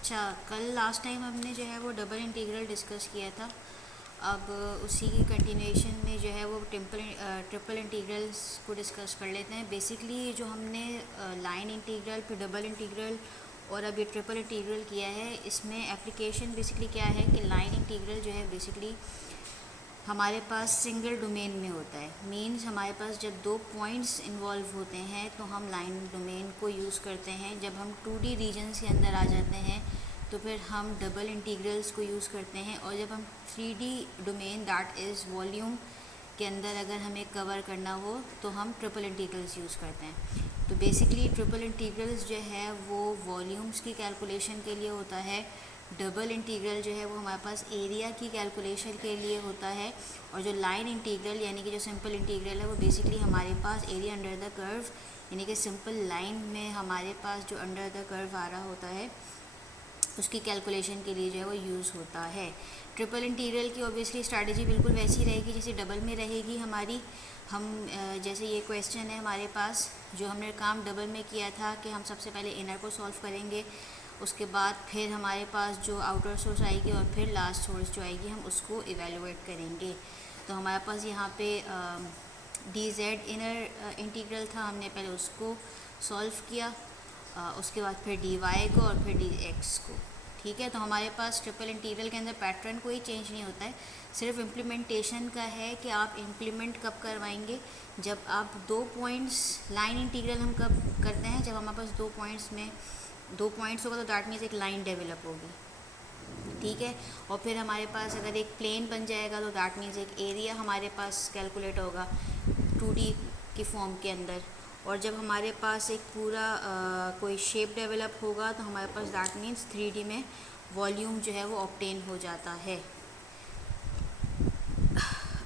अच्छा, कल last time हमने जो है वो डबल इंटीग्रल डिस्कस किया था। अब उसी की कंटिन्यूएशन में जो है वो ट्रिपल इंटीग्रल्स को डिस्कस कर लेते हैं। बेसिकली जो हमने लाइन इंटीग्रल फिर डबल इंटीग्रल और अब ये ट्रिपल इंटीग्रल किया है, इसमें एप्लीकेशन बेसिकली क्या है कि लाइन इंटीग्रल जो है बेसिकली हमारे पास सिंगल डोमेन में होता है। मीन्स हमारे पास जब दो पॉइंट्स इन्वॉल्व होते हैं तो हम लाइन डोमेन को यूज़ करते हैं। जब हम 2D रीजन्स के अंदर आ जाते हैं तो फिर हम डबल इंटीग्रल्स को यूज़ करते हैं। और जब हम 3D domain that is volume के अंदर अगर हमें कवर करना हो तो हम ट्रिपल इंटीग्रल्स यूज़ करते हैं। तो बेसिकली ट्रिपल इंटीग्रल्स जो है वो वॉल्यूम्स की कैलकुलेशन के लिए होता है। डबल इंटीग्रल जो है वो हमारे पास एरिया की कैलकुलेशन के लिए होता है। और जो लाइन इंटीग्रल यानी कि जो सिंपल इंटीग्रल है वो बेसिकली हमारे पास एरिया अंडर द कर्व यानी कि सिंपल लाइन में हमारे पास जो अंडर द कर्व आ रहा होता है उसकी कैलकुलेशन के लिए जो है वो यूज़ होता है। ट्रिपल इंटीग्रल की ऑब्वियसली स्ट्रैटेजी बिल्कुल वैसी रहेगी जैसे डबल में रहेगी हमारी। हम जैसे ये क्वेश्चन है हमारे पास, जो हमने काम डबल में किया था कि हम सबसे पहले इनर को सॉल्व करेंगे, उसके बाद फिर हमारे पास जो आउटर सोर्स आएगी और फिर लास्ट सोर्स जो आएगी हम उसको इवेलुएट करेंगे। तो हमारे पास यहाँ पे डी जेड इनर इंटीग्रल था, हमने पहले उसको सॉल्व किया, उसके बाद फिर डी वाई को और फिर डी एक्स को। ठीक है, तो हमारे पास ट्रिपल इंटीग्रल के अंदर पैटर्न कोई चेंज नहीं होता है, सिर्फ इम्प्लीमेंटेशन का है कि आप इम्प्लीमेंट कब करवाएंगे। जब आप दो पॉइंट्स, लाइन इंटीग्रल हम कब करते हैं जब हमारे पास दो पॉइंट्स होगा तो दैट मीन्स एक लाइन डेवलप होगी। ठीक है, और फिर हमारे पास अगर एक प्लेन बन जाएगा तो दैट मीन्स एक एरिया हमारे पास कैलकुलेट होगा 2D की फॉर्म के अंदर। और जब हमारे पास एक पूरा कोई शेप डेवलप होगा तो हमारे पास दैट मीन्स 3D में वॉल्यूम जो है वो ऑब्टेन हो जाता है।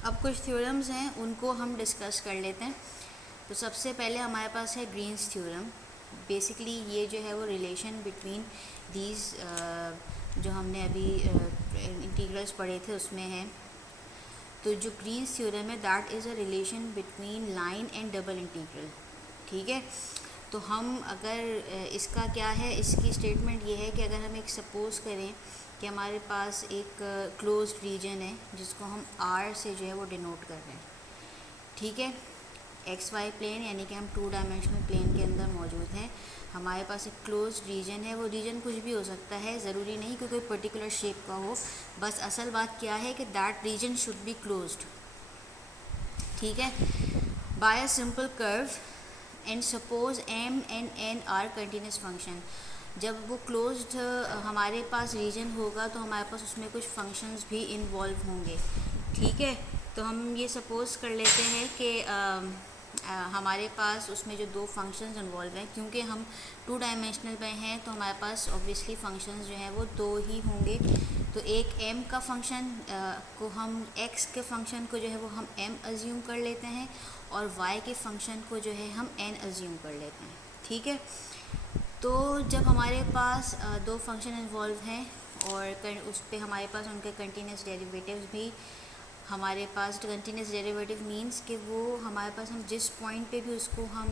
अब कुछ थ्योरम्स हैं उनको हम डिस्कस कर लेते हैं। तो सबसे पहले हमारे पास है ग्रीन्स थ्योरम। बेसिकली ये जो है वो रिलेशन बिटवीन दीज जो हमने अभी इंटीग्रल्स पढ़े थे उसमें है। तो जो ग्रीन्स थ्योरम है that is a relation between line and double integral. ठीक है, तो हम अगर इसका क्या है, इसकी स्टेटमेंट ये है कि अगर हम एक सपोज़ करें कि हमारे पास एक क्लोज्ड रीजन है जिसको हम R से जो है वो डिनोट कर रहे हैं। ठीक है, एक्स वाई प्लेन यानी कि हम 2 डायमेंशनल प्लेन के अंदर मौजूद हैं। हमारे पास एक क्लोज्ड रीजन है, वो रीजन कुछ भी हो सकता है, ज़रूरी नहीं कि कोई पर्टिकुलर शेप का हो, बस असल बात क्या है कि that reason should be closed. ठीक है, by a simple curve and suppose m and n are continuous function. जब वो क्लोज्ड हमारे पास रीजन होगा तो हमारे पास उसमें कुछ फंक्शंस भी इन्वॉल्व होंगे। ठीक है, तो हम ये सपोज़ कर लेते हैं कि हमारे पास उसमें जो दो फंक्शंस इन्वॉल्व हैं, क्योंकि हम 2 डायमेंशनल में हैं तो हमारे पास ऑब्वियसली फंक्शंस जो हैं वो दो ही होंगे। तो एक m का फंक्शन को हम x के फंक्शन को जो है वो हम m अज्यूम कर लेते हैं और y के फंक्शन को जो है हम n अज्यूम कर लेते हैं। ठीक है, तो जब हमारे पास दो फंक्शन इन्वॉल्व हैं और उस पर हमारे पास उनके कंटिन्यूस डेरिवेटिव्स भी हमारे पास, कंटिन्यूस डेरिवेटिव मींस कि वो हमारे पास हम जिस पॉइंट पे भी उसको हम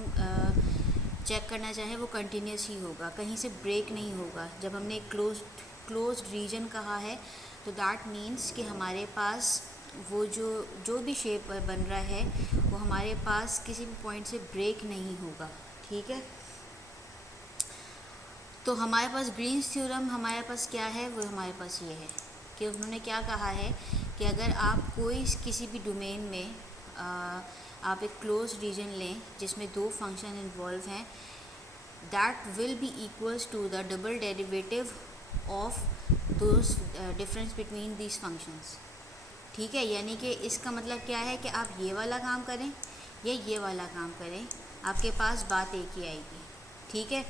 चेक करना चाहें वो कंटिन्यूस ही होगा, कहीं से ब्रेक नहीं होगा। जब हमने क्लोज्ड रीजन कहा है तो दैट मीन्स कि हमारे पास वो जो भी शेप बन रहा है वो हमारे पास किसी भी पॉइंट से ब्रेक नहीं होगा। ठीक है, तो हमारे पास ग्रीन्स थ्योरम हमारे पास क्या है, वो हमारे पास ये है कि उन्होंने क्या कहा है कि अगर आप किसी भी डोमेन में आप एक क्लोज रीजन लें जिसमें दो फंक्शन इन्वॉल्व हैं, that will be equals to the double derivative of those difference between these functions. ठीक है, यानी कि इसका मतलब क्या है कि आप ये वाला काम करें या ये वाला काम करें, आपके पास बात एक ही आएगी। ठीक है,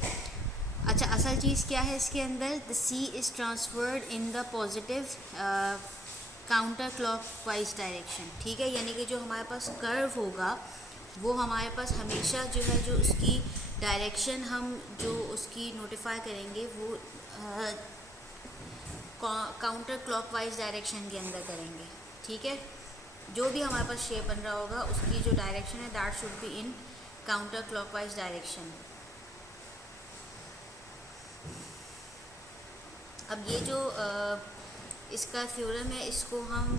अच्छा, असल चीज़ क्या है इसके अंदर, the C is transferred in the positive counter clockwise direction. ठीक है, यानी कि जो हमारे पास कर्व होगा वो हमारे पास हमेशा जो है जो उसकी डायरेक्शन हम जो उसकी नोटिफाई करेंगे वो काउंटर क्लॉकवाइज डायरेक्शन के अंदर करेंगे। ठीक है, जो भी हमारे पास शेप बन रहा होगा उसकी जो डायरेक्शन है that should be in counter clockwise direction. अब ये जो इसका थ्योरम है, इसको हम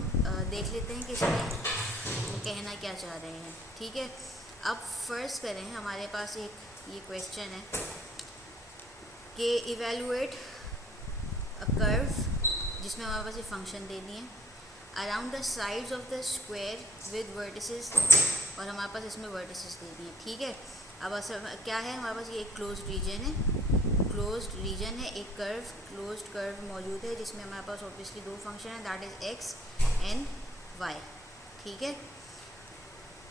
देख लेते हैं कि इसमें वो कहना क्या चाह रहे हैं। ठीक है, अब फर्स्ट करें, हमारे पास एक ये क्वेश्चन है कि इवेलुएट अ कर्व, जिसमें हमारे पास ये फंक्शन दे दिए around the sides of the square with vertices, और हमारे पास इसमें वर्टिसेस दे दिए। ठीक है, अब असल क्या है, हमारे पास ये एक क्लोज्ड रीजन है, क्लोज्ड रीजन है, एक कर्व, क्लोज्ड कर्व मौजूद है जिसमें हमारे पास ऑब्वियसली दो फंक्शन है, that is x and y. ठीक है,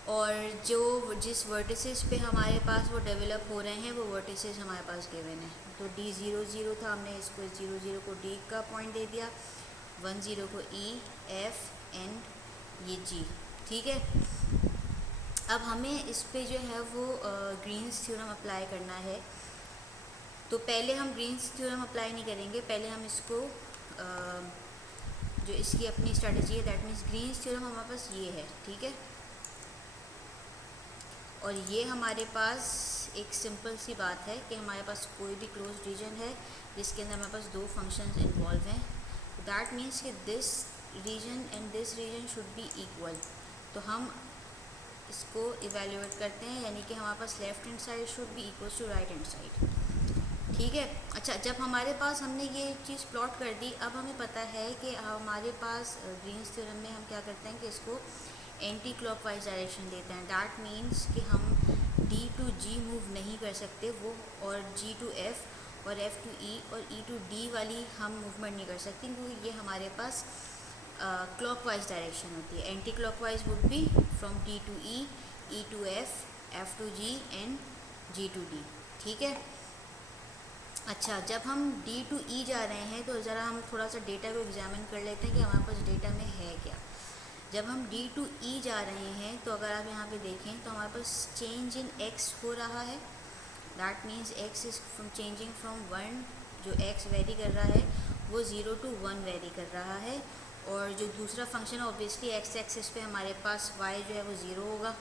और जो जिस वर्टिसेस पे हमारे पास वो डेवलप हो रहे हैं वो वर्टिसेस हमारे पास गिवन है। तो डी 0 0 था, हमने इसको 0 0 को डी का पॉइंट दे दिया, 1 0 को ई, एफ एंड ये जी। ठीक है, अब हमें इस पे जो है वो ग्रीन्स थ्योरम अप्लाई करना है। तो पहले हम ग्रीन्स थ्योरम अप्लाई नहीं करेंगे, पहले हम इसको जो इसकी अपनी स्ट्रेटजी है, दैट मीन्स ग्रीन्स थ्योरम हमारे पास ये है। ठीक है, और ये हमारे पास एक सिंपल सी बात है कि हमारे पास कोई भी क्लोज रीजन है जिसके अंदर हमारे पास दो फंक्शंस इन्वॉल्व हैं, दैट मीन्स कि this region and this region should be equal. तो हम इसको इवेल्युएट करते हैं, यानी कि हमारे पास left hand side should be equal to right hand side. ठीक है, अच्छा, जब हमारे पास हमने ये चीज़ प्लॉट कर दी, अब हमें पता है कि हमारे पास ग्रीन्स थ्योरम में हम क्या करते हैं कि इसको एंटी क्लॉकवाइज डायरेक्शन देते हैं। दैट मीन्स कि हम D टू G मूव नहीं कर सकते वो, और G टू F और F टू E और E टू D वाली हम मूवमेंट नहीं कर सकते, क्योंकि ये हमारे पास क्लॉकवाइज डायरेक्शन होती है। Anti clockwise would be from D to E, E to F, F to G and G to D। ठीक है, अच्छा, जब हम D टू E जा रहे हैं तो ज़रा हम थोड़ा सा डेटा को एग्जामिन कर लेते हैं कि हमारे पास डेटा में है क्या। जब हम D टू E जा रहे हैं तो अगर आप यहाँ पे देखें तो हमारे पास चेंज इन x हो रहा है, that means x is from changing from 1, जो x वेरी कर रहा है वो 0 टू 1 वेरी कर रहा है, और जो दूसरा फंक्शन है ऑब्वियसली x एक्सिस पे हमारे पास y जो है वो 0 होगा।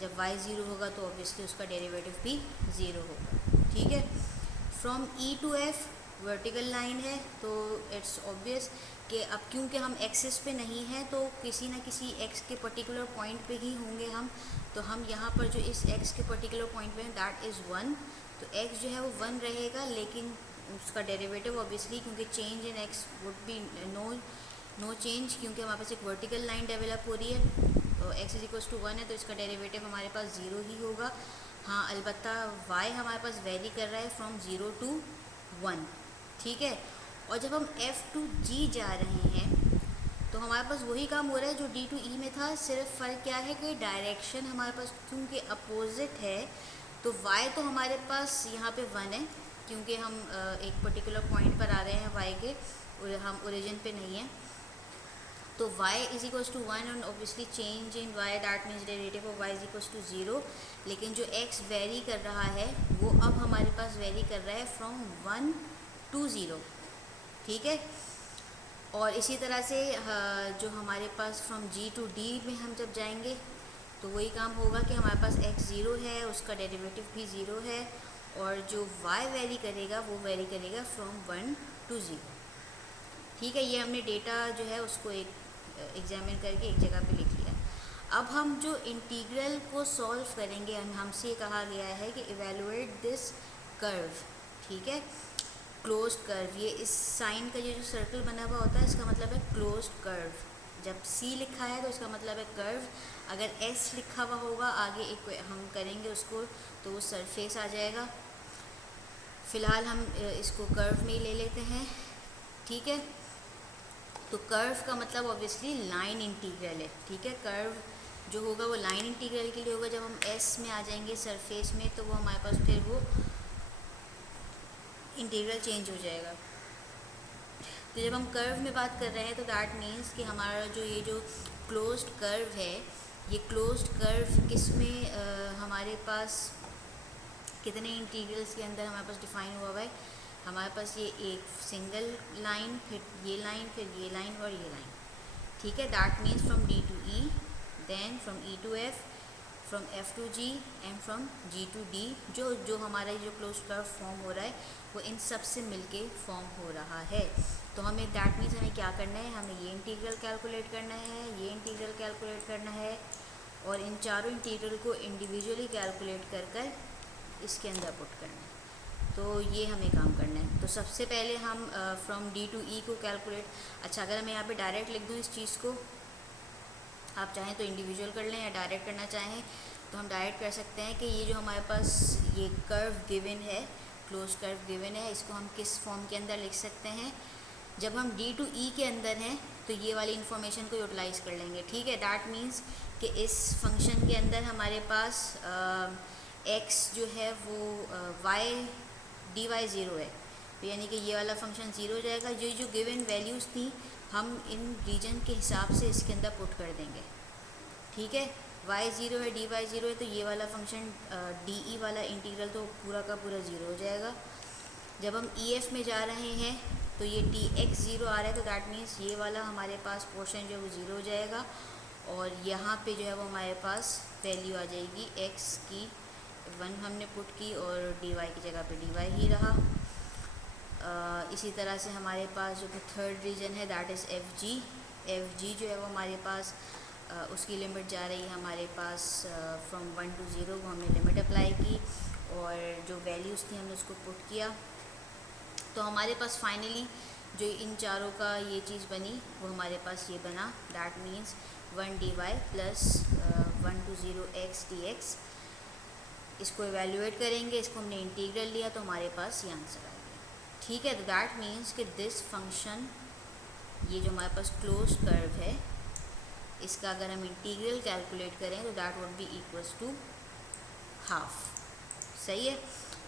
जब y 0 होगा तो ऑब्वियसली उसका डेरिवेटिव भी 0 होगा। ठीक है, from E to F vertical line है, तो इट्स ऑब्वियस कि अब क्योंकि हम एक्सिस पे नहीं हैं तो किसी ना किसी x के पर्टिकुलर पॉइंट पे ही होंगे हम। तो हम यहाँ पर जो इस x के पर्टिकुलर पॉइंट पे हैं दैट इज़ 1, तो x जो है वो 1 रहेगा, लेकिन उसका डेरिवेटिव ऑब्वियसली, क्योंकि change in x would be no change, क्योंकि हमारे पास एक वर्टिकल लाइन डेवलप हो रही है, तो x इज इक्वल्स टू 1 है, तो इसका डेरिवेटिव हमारे पास 0 ही होगा। हाँ, अलबत्ता y हमारे पास वेरी कर रहा है फ्रॉम 0 टू 1। ठीक है, और जब हम F टू G जा रहे हैं तो हमारे पास वही काम हो रहा है जो D टू E में था, सिर्फ फ़र्क क्या है कि डायरेक्शन हमारे पास क्योंकि अपोजिट है, तो y तो हमारे पास यहाँ पे 1 है, क्योंकि हम एक पर्टिकुलर पॉइंट पर आ रहे हैं y के, और हम ओरिजिन पे नहीं हैं। तो y is equals to 1 and obviously change in y, that means derivative of y is equals to 0, लेकिन जो x वेरी कर रहा है वो अब हमारे पास वेरी कर रहा है फ्रॉम 1 टू 0। ठीक है, और इसी तरह से जो हमारे पास फ्रॉम G टू D में हम जब जाएंगे तो वही काम होगा कि हमारे पास x 0 है, उसका डेरिवेटिव भी 0 है, और जो y वेरी करेगा वो वेरी करेगा फ्रॉम 1 टू 0। ठीक है, ये हमने डेटा जो है उसको एक एग्जामिन करके एक जगह पे लिख लिया। अब हम जो इंटीग्रल को सॉल्व करेंगे, हमसे कहा गया है कि इवेलुएट दिस कर्व। ठीक है, क्लोज्ड कर्व, ये इस साइन का ये जो सर्कल बना हुआ होता है इसका मतलब है क्लोज्ड कर्व। जब C लिखा है तो इसका मतलब है कर्व, अगर S लिखा हुआ होगा आगे एक हम करेंगे उसको तो वो सरफेस आ जाएगा। फ़िलहाल हम इसको कर्व में ही ले लेते हैं। ठीक है, तो कर्व का मतलब ऑब्वियसली लाइन इंटीग्रल है। ठीक है, कर्व जो होगा वो लाइन इंटीग्रल के लिए होगा। जब हम S में आ जाएंगे सरफेस में तो वो हमारे पास फिर वो इंटीग्रल चेंज हो जाएगा। तो जब हम कर्व में बात कर रहे हैं तो दैट मीन्स कि हमारा जो ये जो क्लोज्ड कर्व है, ये क्लोज्ड कर्व किस में हमारे पास कितने इंटीग्रल्स के अंदर हमारे पास डिफाइन हुआ हुआ है। हमारे पास ये एक सिंगल लाइन, फिर ये लाइन, फिर ये लाइन और ये लाइन। ठीक है, that means from D to E, then from E to F, from F to G and from G to D, जो हमारा जो क्लोज कर्व फॉर्म हो रहा है वो इन सब से मिलके फॉर्म हो रहा है। तो हमें दैट मीन्स हमें क्या करना है, हमें ये इंटीग्रल कैलकुलेट करना है, ये इंटीग्रल कैलकुलेट करना है और इन चारों इंटीग्रल को इंडिविजुअली कैलकुलेट कर कर इसके अंदर पुट करना है। तो ये हमें काम करना है। तो सबसे पहले हम फ्रॉम D टू E को कैलकुलेट, अच्छा अगर मैं यहाँ पे डायरेक्ट लिख दूँ इस चीज़ को, आप चाहें तो इंडिविजुअल कर लें या डायरेक्ट करना चाहें तो हम डायरेक्ट कर सकते हैं कि ये जो हमारे पास ये कर्व गिवन है, क्लोज कर्व गिवन है, इसको हम किस फॉर्म के अंदर लिख सकते हैं। जब हम D टू E के अंदर हैं तो ये वाली इन्फॉर्मेशन को यूटिलाइज़ कर लेंगे, ठीक है। दैट मीन्स कि इस फंक्शन के अंदर हमारे पास x जो है वो y dy 0 है, तो यानी कि ये वाला फंक्शन 0 हो जाएगा। जो गिवन वैल्यूज़ थी हम इन रीजन के हिसाब से इसके अंदर पुट कर देंगे, ठीक है। y 0 है, dy 0 है, तो ये वाला फंक्शन de वाला इंटीग्रल तो पूरा का पूरा 0 हो जाएगा। जब हम EF में जा रहे हैं तो ये dx 0 आ रहा है, तो दैट मीन्स ये वाला हमारे पास पोर्शन जो है वो 0 हो जाएगा और यहाँ पे जो है वो हमारे पास वैल्यू आ जाएगी x की 1 हमने पुट की और dy की जगह पे dy ही रहा। इसी तरह से हमारे पास जो थर्ड रीजन है दैट इज़ FG जो है वो हमारे पास उसकी लिमिट जा रही है हमारे पास फ्रॉम 1 टू 0, वो हमने लिमिट अप्लाई की और जो वैल्यूज़ थी हमने उसको पुट किया। तो हमारे पास फाइनली जो इन चारों का ये चीज़ बनी वो हमारे पास ये बना, that means 1 dy plus 1 to 0 x dx। इसको एवेल्यूएट करेंगे, इसको हमने इंटीग्रल लिया तो हमारे पास ये आंसर आ गया, ठीक है। तो दैट मीन्स कि दिस फंक्शन, ये जो हमारे पास क्लोज कर्व है, इसका अगर हम इंटीग्रल कैलकुलेट करें तो that would be equals to half, सही है।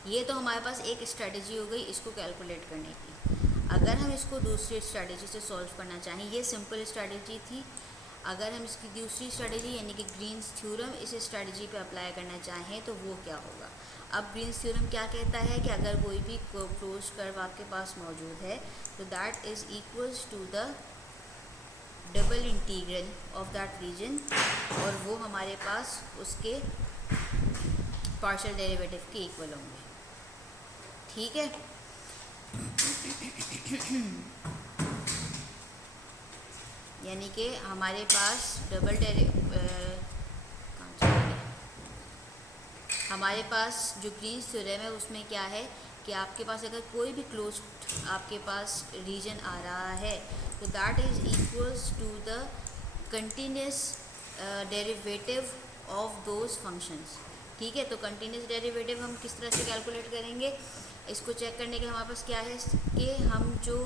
ये तो हमारे पास एक स्ट्रेटजी हो गई इसको कैलकुलेट करने की। अगर हम इसको दूसरी स्ट्रेटजी से सॉल्व करना चाहें, ये सिंपल स्ट्रेटजी थी, अगर हम इसकी दूसरी स्ट्रेटजी यानी कि ग्रीन्स थ्योरम इस स्ट्रेटजी पे अप्लाई करना चाहें तो वो क्या होगा। अब ग्रीन्स थ्योरम क्या कहता है कि अगर कोई भी क्लोज कर्व आपके पास मौजूद है तो that is equals to the double integral of that region, और वो हमारे पास उसके पार्शियल डेरिवेटिव के इक्वल होंगे, ठीक है। यानी कि हमारे पास हमारे पास जो ग्रीन्स थ्योरम है उसमें क्या है कि आपके पास अगर कोई भी क्लोज आपके पास रीजन आ रहा है तो that is equals to the continuous derivative of those functions, ठीक है। तो कंटिन्यूस डेरिवेटिव हम किस तरह से कैलकुलेट करेंगे, इसको चेक करने के हमारे पास क्या है कि हम जो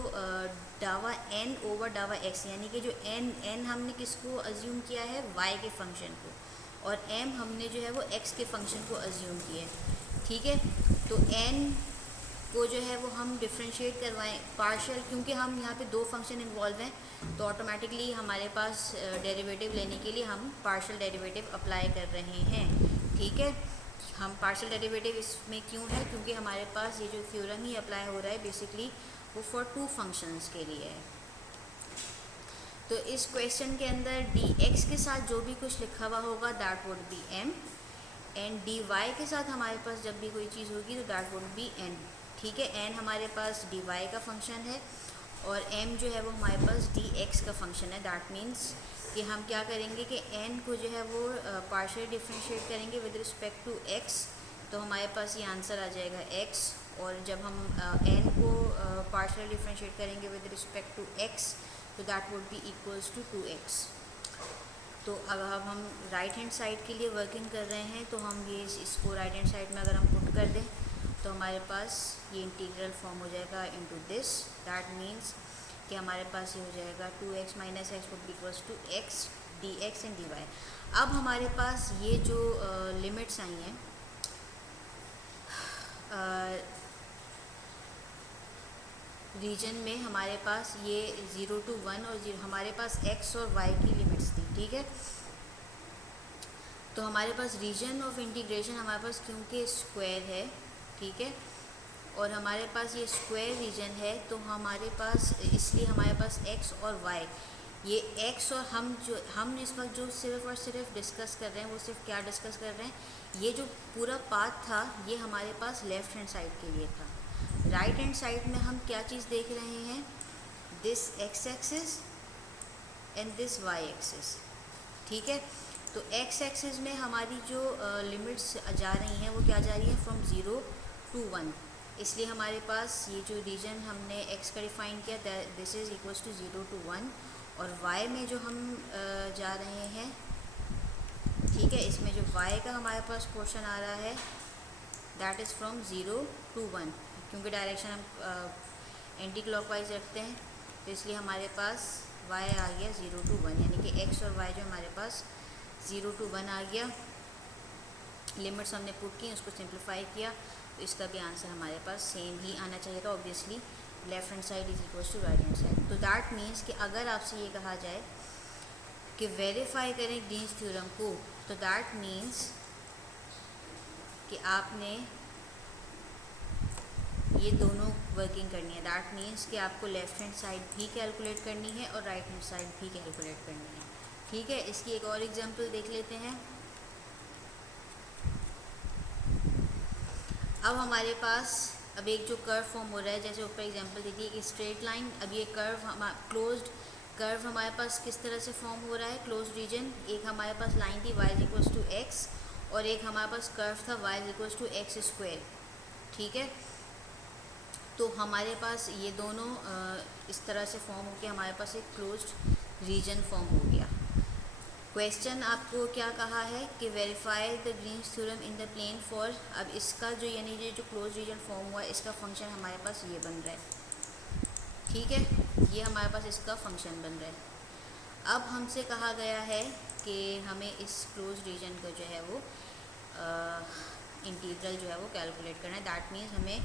डावा n ओवर डावा x, यानी कि जो n हमने किसको अज्यूम किया है, y के फंक्शन को, और m हमने जो है वो x के फंक्शन को अज्यूम किया है, ठीक है। तो n को जो है वो हम डिफ्रेंशिएट करवाएं पार्शियल, क्योंकि हम यहाँ पे दो फंक्शन इन्वॉल्व हैं तो ऑटोमेटिकली हमारे पास डेरिवेटिव लेने के लिए हम पार्शियल डेरिवेटिव अप्लाई कर रहे हैं, ठीक है। हम पार्शियल डेरिवेटिव इसमें क्यों है, क्योंकि हमारे पास ये जो थ्योरम ही अप्लाई हो रहा है बेसिकली वो फॉर टू फंक्शंस के लिए है। तो इस क्वेश्चन के अंदर dx के साथ जो भी कुछ लिखा हुआ होगा that would B m, and dy के साथ हमारे पास जब भी कोई चीज़ होगी तो दैट वुड बी n, ठीक है। n हमारे पास dy का फंक्शन है और m जो है वो हमारे पास dx का फंक्शन है। दैट मीन्स कि हम क्या करेंगे कि n को जो है वो पार्शियल डिफ्रेंशिएट करेंगे विद रिस्पेक्ट टू x, तो हमारे पास ये आंसर आ जाएगा x, और जब हम n को पार्शियल डिफ्रेंशिएट करेंगे विद रिस्पेक्ट टू x तो that would be equals to 2x। तो अब हम राइट हैंड साइड के लिए वर्किंग कर रहे हैं, तो हम ये इसको राइट हैंड साइड में अगर हम पुट कर दें तो हमारे पास ये इंटीग्रल फॉर्म हो जाएगा इनटू दिस, दैट मीन्स कि हमारे पास ये हो जाएगा 2x minus x would be equals to x dx and dy। अब हमारे पास ये जो लिमिट्स आई हैं रीजन में, हमारे पास ये 0 to 1 और 0 हमारे पास x और y की लिमिट्स थी, ठीक है। तो हमारे पास रीजन ऑफ इंटीग्रेशन हमारे पास क्योंकि स्क्वायर है, ठीक है, और हमारे पास ये स्क्वायर रीजन है तो हमारे पास इसलिए हमारे पास x और y ये एक्स और हम इस वक्त जो सिर्फ और सिर्फ डिस्कस कर रहे हैं वो सिर्फ क्या डिस्कस कर रहे हैं, ये जो पूरा पाथ था ये हमारे पास लेफ़्ट हैंड साइड के लिए था। राइट हैंड साइड में हम क्या चीज़ देख रहे हैं, this x axis and this y axis, ठीक है। तो एक्स एक्सिस में हमारी जो लिमिट्स जा रही हैं वो क्या जा रही है, फ्रॉम 0 to 1, इसलिए हमारे पास ये जो रीजन हमने एक्स का डिफाइन किया this is equals to 0 to 1, और वाई में जो हम जा रहे हैं, ठीक है, इसमें जो वाई का हमारे पास पोर्शन आ रहा है दैट इज़ फ्रॉम 0 to 1, क्योंकि डायरेक्शन हम एंटी क्लॉकवाइज रखते हैं, तो इसलिए हमारे पास y आ गया 0 to 1, यानी कि x और y जो हमारे पास 0 to 1 आ गया। लिमिट्स हमने पुट की, उसको सिंप्लीफाई किया, तो इसका भी आंसर हमारे पास सेम ही आना चाहिए था obviously, left hand side is equals to right hand side. तो दैट मीन्स कि अगर आपसे ये कहा जाए कि वेरीफाई करें ग्रीन्स थ्योरम को, तो दैट मीन्स कि आपने ये दोनों वर्किंग करनी है। दैट मीन्स कि आपको लेफ़्ट हैंड साइड भी कैलकुलेट करनी है और राइट हैंड साइड भी कैलकुलेट करनी है, ठीक है। इसकी एक और एग्जांपल देख लेते हैं। अब हमारे पास अब एक जो कर्व फॉर्म हो रहा है, जैसे ऊपर एग्जांपल दी थी कि स्ट्रेट लाइन, अब ये कर्व क्लोज्ड कर्व हमारे पास किस तरह से फॉर्म हो रहा है, क्लोज्ड रीजन, एक हमारे पास लाइन थी y इक्वल्स टू एक्स और एक हमारे पास कर्व था y equals to x square, ठीक है। तो हमारे पास ये दोनों इस तरह से फॉर्म होकर हमारे पास एक क्लोज्ड रीजन फॉर्म हो गया। क्वेश्चन आपको क्या कहा है कि verify the Green's theorem in the plane for, अब इसका जो यानी ये जो क्लोज रीजन फॉर्म हुआ है इसका फंक्शन हमारे पास ये बन रहा है, ठीक है, ये हमारे पास इसका फंक्शन बन रहा है। अब हमसे कहा गया है कि हमें इस क्लोज रीजन का जो है वो इंटीग्रल जो है वो कैलकुलेट करना है। दैट मीन्स हमें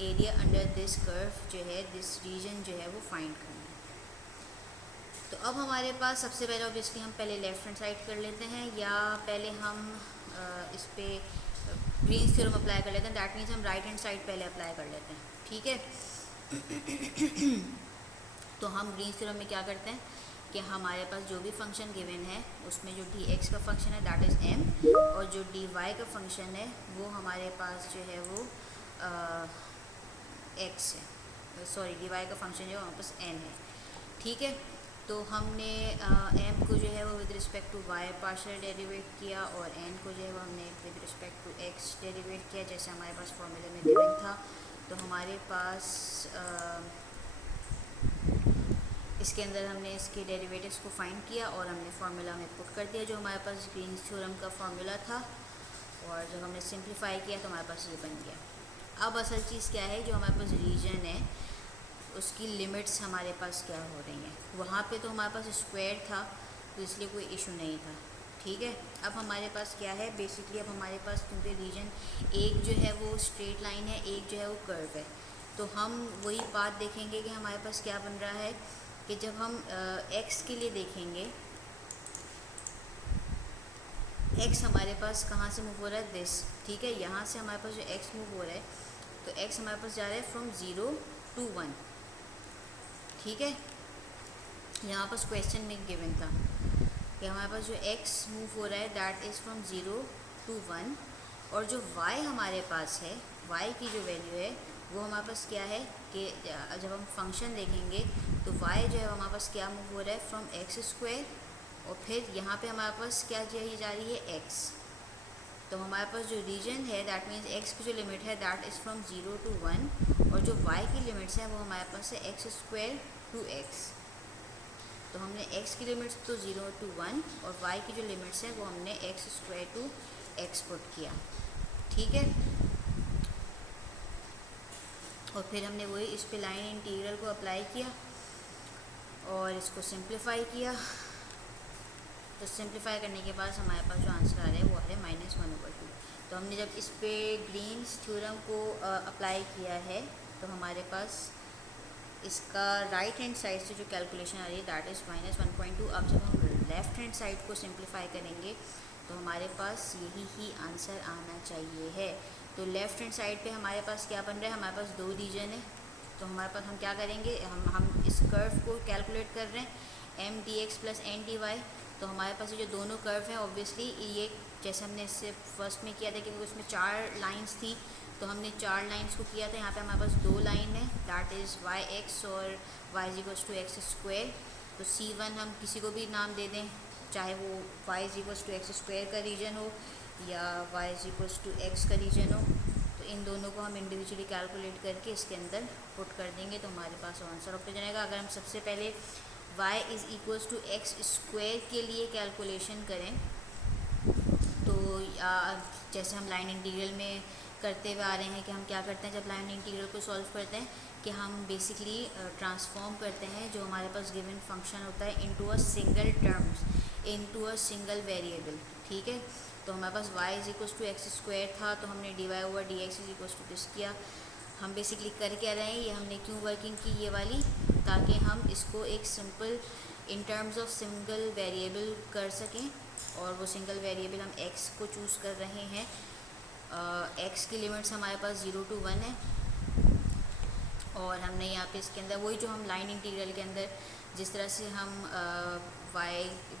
एरिया अंडर दिस कर्व जो है, दिस रीजन जो है वो फाइंड करना है। तो अब हमारे पास सबसे पहले ऑब्वियसली हम पहले लेफ़्ट हैंड साइड कर लेते हैं, या पहले हम इस पे ग्रीन्स थ्योरम अप्लाई कर लेते हैं। दैट मीन्स हम राइट हैंड साइड पहले अप्लाई कर लेते हैं, ठीक है। तो हम ग्रीन्स थ्योरम में क्या करते हैं कि हमारे पास जो भी फंक्शन गिवन है उसमें जो डी एक्स का फंक्शन है दैट इज़ एम, और जो डी वाई का फंक्शन है वो हमारे पास जो है वो एक्स है, सॉरी डी वाई का फंक्शन जो है हमारे पास एन है, ठीक है। तो हमने एम को जो है वो with respect to y partial derivate किया और एन को जो है वो हमने with respect to x derivate किया, जैसे हमारे पास फॉर्मूले में गिवन था। तो हमारे पास इसके अंदर हमने इसके डेरिवेटिव्स को फाइंड किया और हमने फार्मूला में पुट कर दिया जो हमारे पास ग्रीन्स थ्योरम का फार्मूला था, और जब हमने सिंप्लीफाई किया तो हमारे पास ये बन गया। अब असल चीज़ क्या है, जो हमारे पास रीजन है उसकी लिमिट्स हमारे पास क्या हो रही हैं। वहाँ पे तो हमारे पास स्क्वायर था तो इसलिए कोई इशू नहीं था, ठीक है। अब हमारे पास क्या है, बेसिकली अब हमारे पास क्योंकि रीजन एक जो है वो स्ट्रेट लाइन है, एक जो है वो कर्व है, तो हम वही बात देखेंगे कि हमारे पास क्या बन रहा है कि जब हम एक्स के लिए देखेंगे, एक्स हमारे पास कहाँ से मूव हो रहा है, दिस, ठीक है, यहाँ से हमारे पास जो एक्स मूव हो रहा है तो एक्स हमारे पास जा रहा है फ्रॉम 0 to 1, ठीक है। यहाँ पर क्वेश्चन में गिवन था कि हमारे पास जो x मूव हो रहा है दैट इज़ फ्रॉम 0 to 1, और जो y हमारे पास है, y की जो वैल्यू है वो हमारे पास क्या है कि जब हम फंक्शन देखेंगे तो y जो है हमारे पास क्या मूव हो रहा है, फ्रॉम एक्स स्क्वायर, और फिर यहाँ पे हमारे पास क्या जा रही है x। तो हमारे पास जो रीजन है दैट मीन्स x की जो लिमिट है दैट इज़ फ्रॉम 0 to 1, और जो y की लिमिट्स हैं वो हमारे पास है एक्स स्क्वायर टू एक्स। तो हमने x की लिमिट्स तो 0 to 1 और y की जो लिमिट्स हैं वो हमने x square to x put किया, ठीक है। और फिर हमने वही इस पे लाइन इंटीग्रल को अप्लाई किया और इसको सिंप्लीफाई किया। तो सिंप्लीफाई करने के बाद हमारे पास जो आंसर आ रहा है वो आ रहा है -1/2। तो हमने जब इस पे ग्रीन्स थ्योरम को अप्लाई किया है तो हमारे पास इसका राइट हैंड साइड से जो कैलकुलेशन आ रही है दैट इज़ -1.2। अब जब हम लेफ़्ट हैंड साइड को सिंप्लीफाई करेंगे तो हमारे पास यही ही आंसर आना चाहिए है। तो लेफ़्ट हैंड साइड पे हमारे पास क्या बन रहा है, हमारे पास दो रीजन है, तो हमारे पास हम क्या करेंगे, हम इस कर्व को कैलकुलेट कर रहे हैं। M d x plus n d y. तो हमारे पास ये जो दोनों कर्व हैं ऑब्वियसली ये जैसे हमने इससे फर्स्ट में किया था कि उसमें 4 लाइंस थी, तो हमने 4 लाइंस को किया था। यहाँ पे हमारे पास 2 लाइन है, दैट इज़ वाई एक्स और y is equals to x square. तो C1 हम किसी को भी नाम दे दें, चाहे वो y is equals to x square का रीजन हो या y is equals to x का रीजन हो। तो इन दोनों को हम इंडिविजुअली कैलकुलेट करके इसके अंदर पुट कर देंगे तो हमारे पास आंसर हो जाएगा। अगर हम सबसे पहले y is equals to x square के लिए कैलकुलेशन करें तो जैसे हम लाइन इंटीग्रल में करते हुए आ रहे हैं कि हम क्या करते हैं जब लाइन इंटीग्रल को सॉल्व करते हैं कि हम बेसिकली ट्रांसफॉर्म करते हैं जो हमारे पास गिवन फंक्शन होता है into a single terms, into a single variable. ठीक है, तो हमारे पास y is equals to x square था तो हमने dy over d x is equals to this किया। हम बेसिकली कर क्या रहे हैं, ये हमने क्यों वर्किंग की ये वाली, ताकि हम इसको एक simple in terms of single variable कर सकें। और वो सिंगल वेरिएबल हम x को चूज़ कर रहे हैं। x की लिमिट्स हमारे पास 0 to 1 है और हमने यहाँ पे इसके अंदर वही जो हम लाइन इंटीग्रल के अंदर जिस तरह से हम y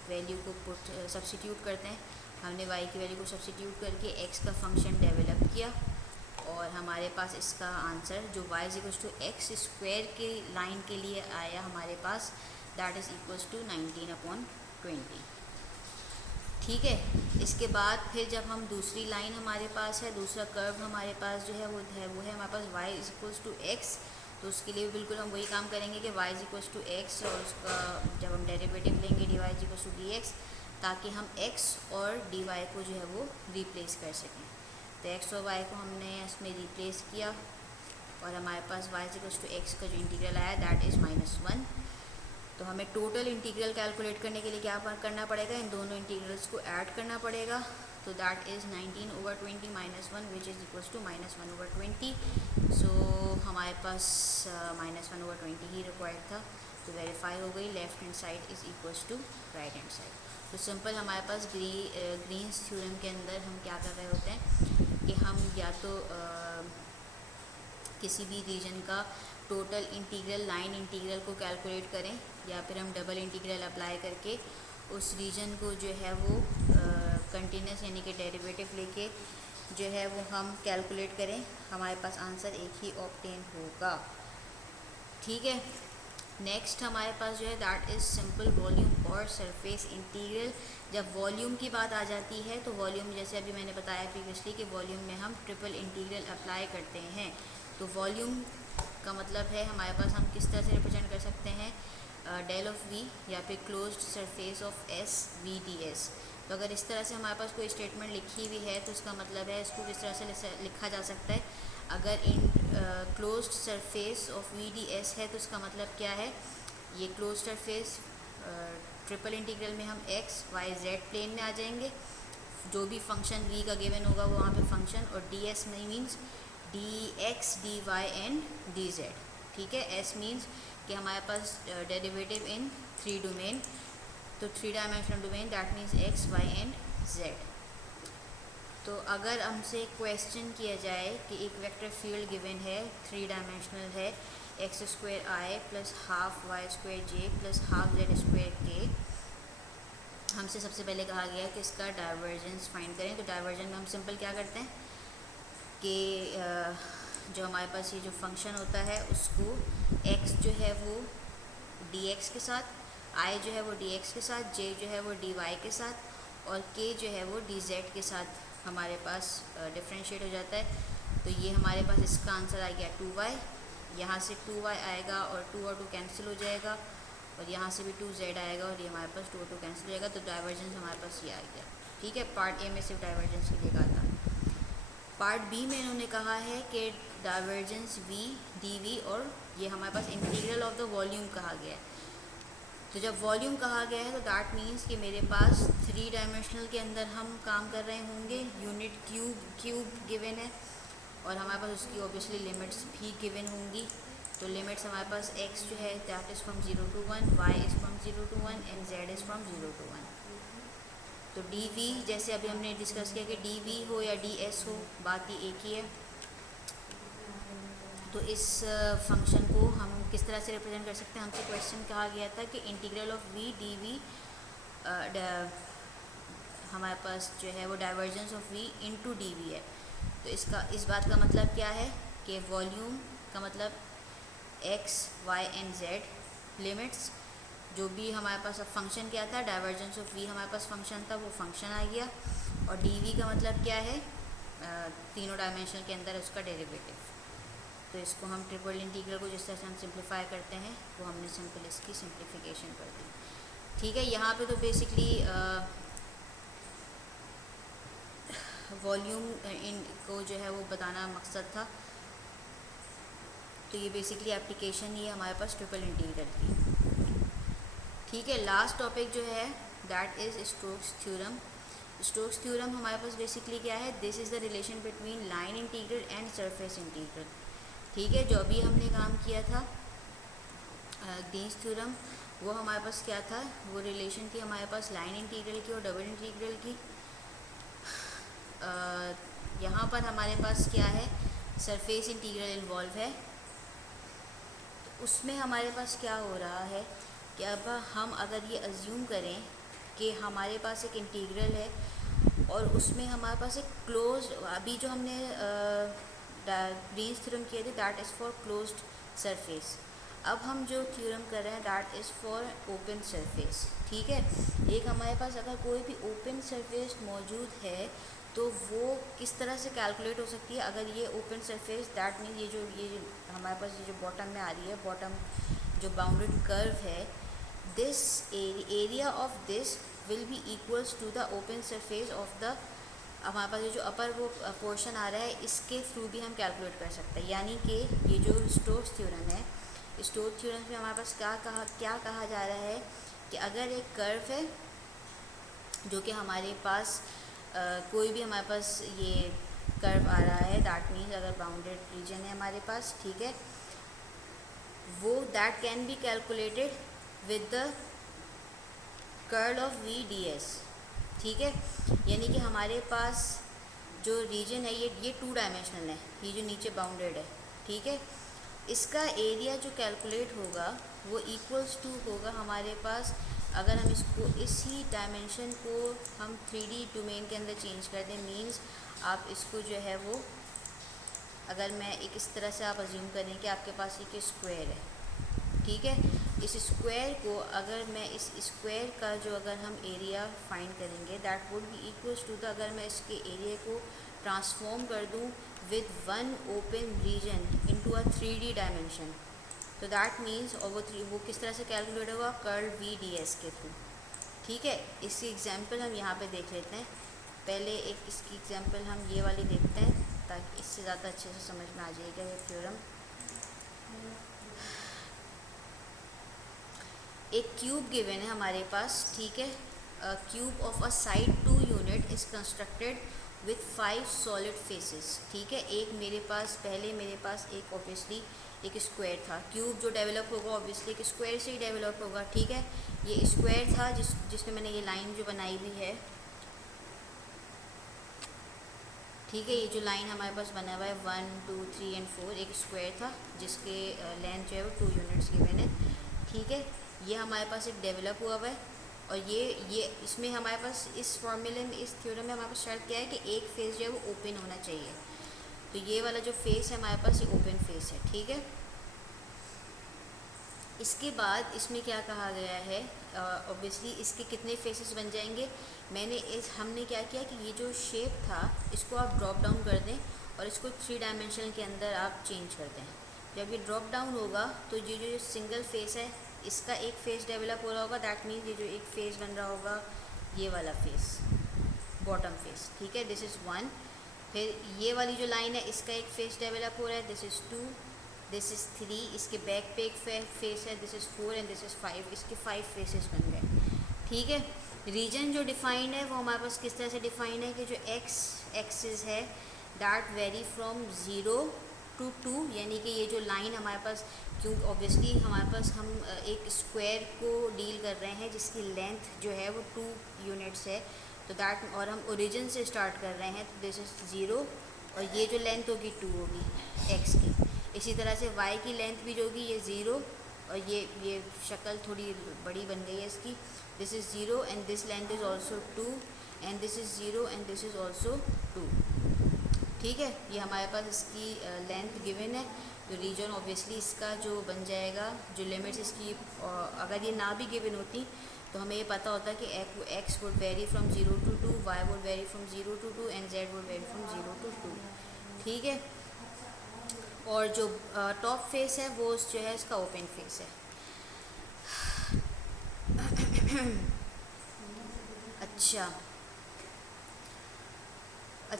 वैल्यू को सब्स्टिट्यूट करते हैं, हमने y की वैल्यू को सब्स्टिट्यूट करके x का फंक्शन डेवलप किया और हमारे पास इसका आंसर जो y is equals to x square के लाइन के लिए आया हमारे पास, दैट इज़ इक्वल्स टू 19/20। ठीक है, इसके बाद फिर जब हम दूसरी लाइन हमारे पास है, दूसरा कर्व हमारे पास जो है वो है हमारे पास y is equals to x. तो उसके लिए बिल्कुल हम वही काम करेंगे कि y is equals to x और उसका जब हम डेरिवेटिव लेंगे dy is equals to d x, ताकि हम x और dy को जो है वो रिप्लेस कर सकें। तो x और y को हमने इसमें रिप्लेस किया और हमारे पास y is equals to x का जो इंटीग्रल आया दैट इज़ -1। तो हमें टोटल इंटीग्रल कैलकुलेट करने के लिए क्या करना पड़ेगा, इन दोनों इंटीग्रल्स को ऐड करना पड़ेगा। तो that is 19/20 -1 which is equals to -1/20। So हमारे पास -1/20 ही रिक्वायर्ड था, तो वेरीफाई हो गई। Left hand side is equals to right hand side. तो सिंपल हमारे पास ग्रीन्स थ्योरम के अंदर हम क्या कर रहे होते हैं कि हम या तो किसी भी रीजन का टोटल इंटीग्रल लाइन इंटीग्रल को कैलकुलेट करें या फिर हम डबल इंटीग्रल अप्लाई करके उस रीजन को जो है वो कंटिन्यूस यानी कि डेरिवेटिव लेके जो है वो हम कैलकुलेट करें, हमारे पास आंसर एक ही ऑब्टेन होगा। ठीक है, नेक्स्ट हमारे पास जो है दैट इज़ सिंपल वॉल्यूम और सरफेस इंटीग्रल। जब वॉल्यूम की बात आ जाती है तो वॉल्यूम जैसे अभी मैंने बताया प्रीवियसली कि वॉल्यूम में हम ट्रिपल इंटीग्रल अप्लाई करते हैं। तो वॉल्यूम का मतलब है हमारे पास हम किस तरह से रिप्रेजेंट कर सकते हैं, डेल ऑफ v या फिर closed surface of s v ds। तो अगर इस तरह से हमारे पास कोई स्टेटमेंट लिखी हुई है तो इसका मतलब है इसको किस तरह से लिखा जा सकता है, अगर इन closed surface of v ds है तो इसका मतलब क्या है, ये क्लोज्ड सरफेस ट्रिपल इंटीग्रल में हम x y z प्लेन में आ जाएंगे, जो भी फंक्शन v का गिवन होगा वो वहाँ पे फंक्शन, और ds में means dx dy and dz। ठीक है, s मीन्स कि हमारे पास डेरिवेटिव इन 3 डोमेन, तो 3 dimensional domain that means x y and z। तो अगर हमसे क्वेश्चन किया जाए कि एक वेक्टर फील्ड गिवन है 3 डायमेंशनल है x square i plus half y square j plus half z square k, हमसे सबसे पहले कहा गया कि इसका डाइवर्जेंस फाइंड करें। तो डाइवर्जेंस में हम सिंपल क्या करते हैं कि जो हमारे पास ये जो फंक्शन होता है उसको x जो है वो dx के साथ, i जो है वो dx के साथ, j जो है वो dy के साथ और k जो है वो dz के साथ हमारे पास डिफ्रेंशिएट हो जाता है। तो ये हमारे पास इसका आंसर आ गया 2y, यहाँ से 2y आएगा और 2 और 2 कैंसिल हो जाएगा और यहाँ से भी 2z आएगा और ये हमारे पास 2 और 2 कैंसिल हो जाएगा। तो डाइवर्जेंस हमारे पास ये आ गया। ठीक है, पार्ट ए में सिर्फ डाइवर्जेंस के लिए कहा था। पार्ट बी में इन्होंने कहा है कि डाइवर्जेंस v dv और ये हमारे पास इंटीग्रल ऑफ द वॉल्यूम कहा गया है। तो जब वॉल्यूम कहा गया है तो दैट मीन्स कि मेरे पास 3 डायमेंशनल के अंदर हम काम कर रहे होंगे, यूनिट क्यूब गिवन है और हमारे पास उसकी ऑब्वियसली लिमिट्स भी गिवन होंगी। तो लिमिट्स हमारे पास x जो है that is from 0 to 1, y is from 0 to 1 and z is from 0 to 1। तो dv जैसे अभी हमने डिस्कस किया कि dv हो या ds हो, बात ही एक ही है। तो इस फंक्शन को हम किस तरह से रिप्रेजेंट कर सकते हैं, हमसे क्वेश्चन कहा गया था कि integral of v d v हमारे पास जो है वो divergence of v into d v है। तो इस बात का मतलब क्या है कि वॉल्यूम का मतलब x y and z limits, जो भी हमारे पास अब फंक्शन क्या था, डाइवर्जेंस ऑफ वी हमारे पास फंक्शन था, वो फंक्शन आ गया। और डी वी का मतलब क्या है, तीनों डायमेंशन के अंदर उसका डेरिवेटिव। तो इसको हम ट्रिपल इंटीग्रल को जिस तरह से हम सिंप्लीफाई करते हैं वो हमने सिंपल इसकी सिंप्लीफिकेशन कर दी। ठीक है, यहाँ पे तो बेसिकली वॉल्यूम इन को जो है वो बताना मकसद था। तो ये बेसिकली एप्लीकेशन ही है हमारे पास ट्रिपल इंटीग्रल की। ठीक है, लास्ट टॉपिक जो है that is Stokes theorem. Stokes theorem हमारे पास बेसिकली क्या है, this is the relation between line integral and surface integral. ठीक है, जो अभी हमने काम किया था ग्रीन्स थ्योरम, वो हमारे पास क्या था, वो रिलेशन थी हमारे पास लाइन इंटीग्रल की और डबल इंटीग्रल की। यहाँ पर हमारे पास क्या है, सरफेस इंटीग्रल इन्वॉल्व है। तो उसमें हमारे पास क्या हो रहा है कि अब हम अगर ये अज्यूम करें कि हमारे पास एक इंटीग्रल है और उसमें हमारे पास एक क्लोज, अभी जो हमने ग्रीन्स थ्योरम किए थे that is for closed surface. अब हम जो थ्योरम कर रहे हैं that is for open surface. ठीक है, एक हमारे पास अगर कोई भी ओपन सरफेस मौजूद है तो वो किस तरह से कैलकुलेट हो सकती है। अगर ये ओपन सरफेस दैट मीन ये हमारे पास ये जो बॉटम में आ रही है, बॉटम जो बाउंडेड कर्व है, this area of this will be equals to the open surface of the, हमारे पास ये जो अपर वो पोर्शन आ रहा है इसके थ्रू भी हम कैलकुलेट कर सकते हैं। यानी कि ये जो स्टोक्स थ्योरम है, स्टोक्स थ्योरम में हमारे पास क्या कहा जा रहा है कि अगर एक कर्व है जो कि हमारे पास कोई भी हमारे पास ये कर्व आ रहा है, दैट मीन्स अगर बाउंडेड रीजन है हमारे पास, ठीक है, वो that can be calculated with the curl of v d s. ठीक है, यानी कि हमारे पास जो रीजन है ये टू डायमेंशनल है, ये जो नीचे बाउंडेड है। ठीक है, इसका एरिया जो कैलकुलेट होगा वो इक्वल्स टू होगा हमारे पास, अगर हम इसको इसी डायमेंशन को हम 3D डोमेन के अंदर चेंज कर दें, मीन्स आप इसको जो है वो, अगर मैं एक इस तरह से आप अज्यूम करें कि आपके पास एक स्क्वायर है। ठीक है, इस स्क्वायर को अगर मैं इस स्क्वायर का जो अगर हम एरिया फाइंड करेंगे that would be equals to the, अगर मैं इसके एरिया को ट्रांसफॉर्म कर दूं with one open region into a 3D dimension, तो दैट मीन्स, और वो किस तरह से कैलकुलेट होगा, कर्ल वी डी एस के थ्रू। ठीक है, इसकी एग्जांपल हम यहाँ पे देख लेते हैं। पहले एक इसकी एग्जांपल हम ये वाली देखते हैं ताकि इससे ज़्यादा अच्छे से समझ में आ जाएगा ये थ्योरम। एक क्यूब गिवन है हमारे पास, ठीक है, cube of a side 2 unit is constructed with 5 solid faces. ठीक है, एक मेरे पास एक ऑब्वियसली एक स्क्वायर था, क्यूब जो डेवलप होगा ऑब्वियसली एक स्क्वायर से ही डेवलप होगा। ठीक है, ये स्क्वायर था जिसमें मैंने ये लाइन जो बनाई हुई है, ठीक है, ये जो लाइन हमारे पास बना हुआ है 1 2 3 एंड 4, एक स्क्वायर था जिसके लेंथ जो है वो 2 यूनिट्स गिवन है। ठीक है, ये हमारे पास एक डेवलप हुआ हुआ है और ये इसमें हमारे पास इस फॉर्मूले में, इस थ्योरम में हमारे पास शर्त क्या है कि एक फेस जो है वो ओपन होना चाहिए। तो ये वाला जो फेस है हमारे पास ये ओपन फेस है। ठीक है, इसके बाद इसमें क्या कहा गया है, ऑब्वियसली इसके कितने फेसेस बन जाएंगे, हमने क्या किया कि ये जो शेप था इसको आप ड्रॉप डाउन कर दें और इसको 3 डायमेंशन के अंदर आप चेंज कर दें। जब ये ड्रॉप डाउन होगा तो ये जो सिंगल फेस है इसका एक फेस डेवलप हो रहा होगा, दैट मीन्स ये जो एक फेस बन रहा होगा ये वाला फेस, बॉटम फेस। ठीक है, दिस इज़ 1। फिर ये वाली जो लाइन है इसका एक फेस डेवलप हो रहा है, दिस इज़ 2, दिस इज़ 3, इसके बैक पे एक फेस है, this is 4 and this is 5, इसके 5 फेसेस बन गए। ठीक है, रीजन जो डिफाइंड है वो हमारे पास किस तरह से डिफाइंड है कि जो एक्स एक्सिस है दैट वेरी फ्रॉम 0 to 2, यानी कि ये जो लाइन हमारे पास, क्योंकि ऑब्वियसली हमारे पास हम एक स्क्वायर को डील कर रहे हैं जिसकी लेंथ जो है वो 2 यूनिट्स है, तो दैट, और हम ओरिजिन से स्टार्ट कर रहे हैं, तो दिस इज़ 0 और ये जो लेंथ होगी 2 होगी एक्स की। इसी तरह से y की लेंथ भी जो होगी ये 0, और ये शक्ल थोड़ी बड़ी बन गई है इसकी, this is 0 and this length is also 2 and this is 0 and this is also 2। ठीक है, ये हमारे पास इसकी लेंथ गिवन है। तो रीजन ऑब्वियसली इसका जो बन जाएगा, जो लिमिट्स इसकी, अगर ये ना भी गिवन होती तो हमें ये पता होता कि x would very from 0 to 2, y would very from 0 to 2 and z would very from 0 to 2। ठीक है, और जो टॉप फेस है वो जो है इसका ओपन फेस है। अच्छा,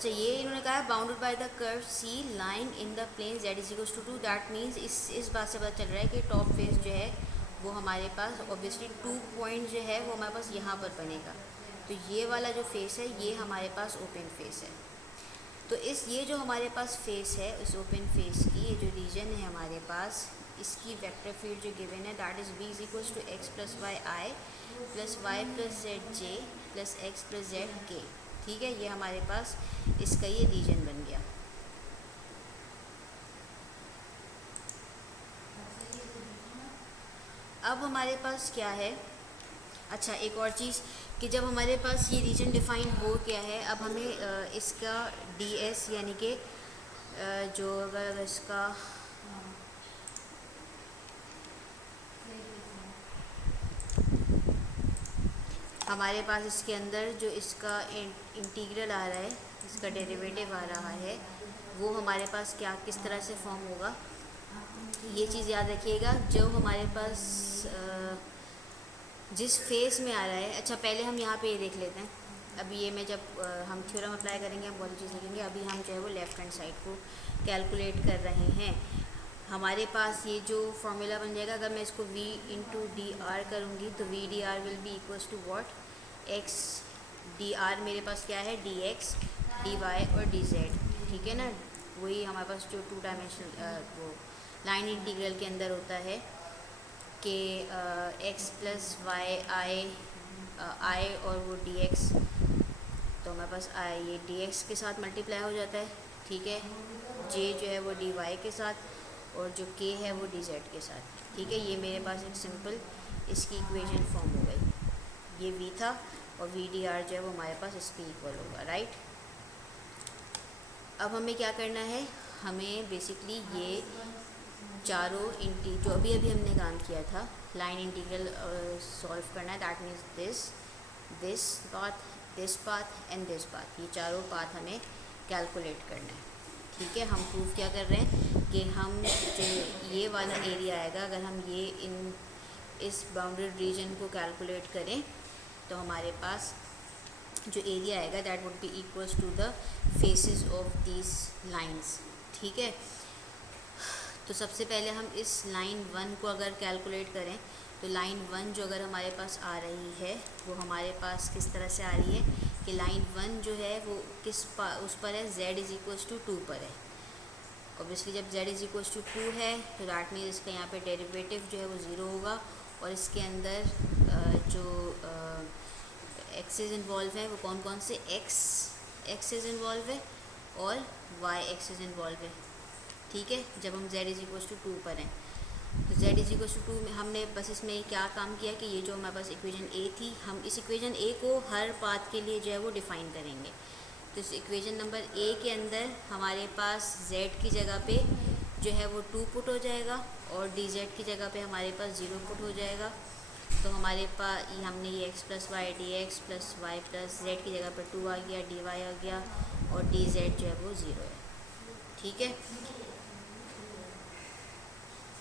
ये इन्होंने कहा है bounded by the curve c line in the plane z is equals to 2। That means इस बात से पता चल रहा है कि टॉप फेस जो है वो हमारे पास ऑब्वियसली 2 पॉइंट जो है वो हमारे पास यहाँ पर बनेगा। तो ये वाला जो फेस है ये हमारे पास ओपन फेस है। तो ये जो हमारे पास फेस है, उस ओपन फेस की ये जो रीजन है हमारे पास, इसकी वेक्टर फील्ड जो गिवन है that is v is equals to x plus y i plus y plus z j plus x plus z k. ठीक है, ये हमारे पास इसका ये रीजन बन गया। अब हमारे पास क्या है, अच्छा एक और चीज़ कि जब हमारे पास ये रीजन डिफाइन हो गया है, अब हमें इसका ds यानी कि जो अगर इसका हमारे पास इसके अंदर जो इसका इंटीग्रल आ रहा है, इसका डेरिवेटिव आ रहा है, वो हमारे पास क्या किस तरह से फॉर्म होगा, ये चीज़ याद रखिएगा। जो हमारे पास जिस फेस में आ रहा है, अच्छा पहले हम यहाँ पे ये देख लेते हैं। अभी ये मैं जब हम थ्योरम अप्लाई करेंगे हम बहुत चीज़ लिखेंगे। अभी हम जो है वो लेफ़्ट हैंड साइड को कैलकुलेट कर रहे हैं। हमारे पास ये जो फॉर्मूला बन जाएगा, अगर मैं इसको v इंटू डी आर करूँगी तो v d r will be equals to what, x d r मेरे पास क्या है dx dy और dz। ठीक है ना, वही हमारे पास जो 2 डायमेंशनल वो लाइन इंटीग्रल के अंदर होता है कि x प्लस वाई आई और वो dx, तो हमारे पास ये dx के साथ मल्टीप्लाई हो जाता है। ठीक है, j जो है वो dy के साथ और जो k है वो dz के साथ। ठीक है, ये मेरे पास एक सिंपल इसकी इक्वेशन फॉर्म हो गई। ये v था और v डी आर जो है वो हमारे पास इसके इक्वल होगा, राइट। अब हमें क्या करना है, हमें बेसिकली ये चारों जो अभी हमने काम किया था लाइन इंटीग्रल सॉल्व करना है। That means this path and this path, ये चारों पाथ हमें कैलकुलेट करना है। ठीक है, हम प्रूफ क्या कर रहे हैं कि हम जो ये वाला एरिया आएगा, अगर हम ये इस बाउंडेड रीजन को कैलकुलेट करें तो हमारे पास जो एरिया आएगा that would be equals to the faces of these lines. ठीक है, तो सबसे पहले हम इस लाइन 1 को अगर कैलकुलेट करें तो लाइन 1 जो अगर हमारे पास आ रही है वो हमारे पास किस तरह से आ रही है कि लाइन 1 जो है वो उस पर है z इज इक्वल्स टू 2 पर है। ऑब्वियसली जब z इज इक्वल्स टू 2 है तो दैट मीन्स इसका यहाँ पे डेरिवेटिव जो है वो 0 होगा और इसके अंदर जो एक्सेस इन्वॉल्व है वो कौन कौन से एक्सेस इन्वॉल्व है और वाई एक्सेस इन्वॉल्व है। ठीक है, जब हम z इज इक्वल्स टू 2 पर हैं तो z इज इक्वल्स टू 2 में हमने बस इसमें क्या काम किया कि ये जो हमारे पास इक्वेशन a थी, हम इस इक्वेशन a को हर पाथ के लिए जो है वो डिफ़ाइन करेंगे। तो इस इक्वेशन नंबर a के अंदर हमारे पास z की जगह पे जो है वो 2 पुट हो जाएगा और dz की जगह पे हमारे पास 0 पुट हो जाएगा। तो हमारे पास हमने ये x plus y d x plus y plus z की जगह पर 2 आ गया, dy आ गया और dz जो है वो 0 है। ठीक है,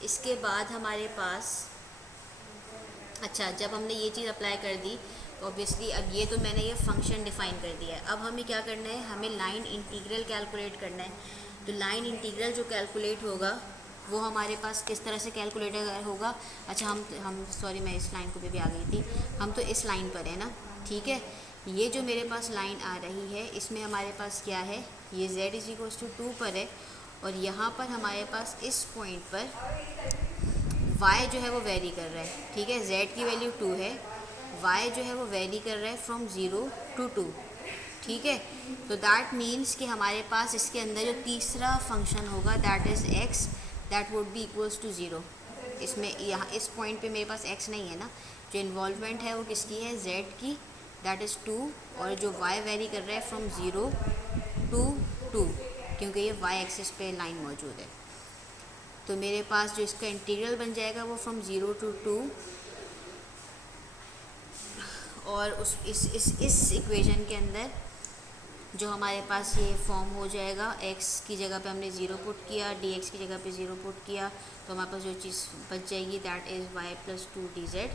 इसके बाद हमारे पास अच्छा जब हमने ये चीज़ अप्लाई कर दी तो ऑब्वियसली अब ये तो मैंने ये फंक्शन डिफ़ाइन कर दिया है। अब हमें क्या करना है, हमें लाइन इंटीग्रल कैलकुलेट करना है। तो लाइन इंटीग्रल जो कैलकुलेट होगा वो हमारे पास किस तरह से कैलकुलेट होगा। अच्छा हम सॉरी मैं इस लाइन को भी आ गई थी, हम तो इस लाइन पर है ना। ठीक है, ये जो मेरे पास लाइन आ रही है इसमें हमारे पास क्या है, ये z इज इक्वल्स टू 2 पर है और यहाँ पर हमारे पास इस पॉइंट पर y जो है वो वेरी कर रहा है। ठीक है, z की वैल्यू 2 है, y जो है वो वेरी कर रहा है फ्रॉम 0 to 2। ठीक है, तो दैट मीन्स कि हमारे पास इसके अंदर जो तीसरा फंक्शन होगा that is x that would be equals to zero. इसमें यहाँ इस पॉइंट पे मेरे पास x नहीं है ना, जो इन्वॉल्वमेंट है वो किसकी है, z की, दैट इज़ 2, और जो y वेरी कर रहा है फ्रॉम 0 टू 2, क्योंकि ये y एक्सिस पे लाइन मौजूद है। तो मेरे पास जो इसका इंटीग्रल बन जाएगा वो फ्रॉम 0 टू 2, और उस इस इक्वेशन के अंदर जो हमारे पास ये फॉर्म हो जाएगा, x की जगह पे हमने 0 पुट किया, dx की जगह पे 0 पुट किया, तो हमारे पास जो चीज़ बच जाएगी that is y plus 2 dz।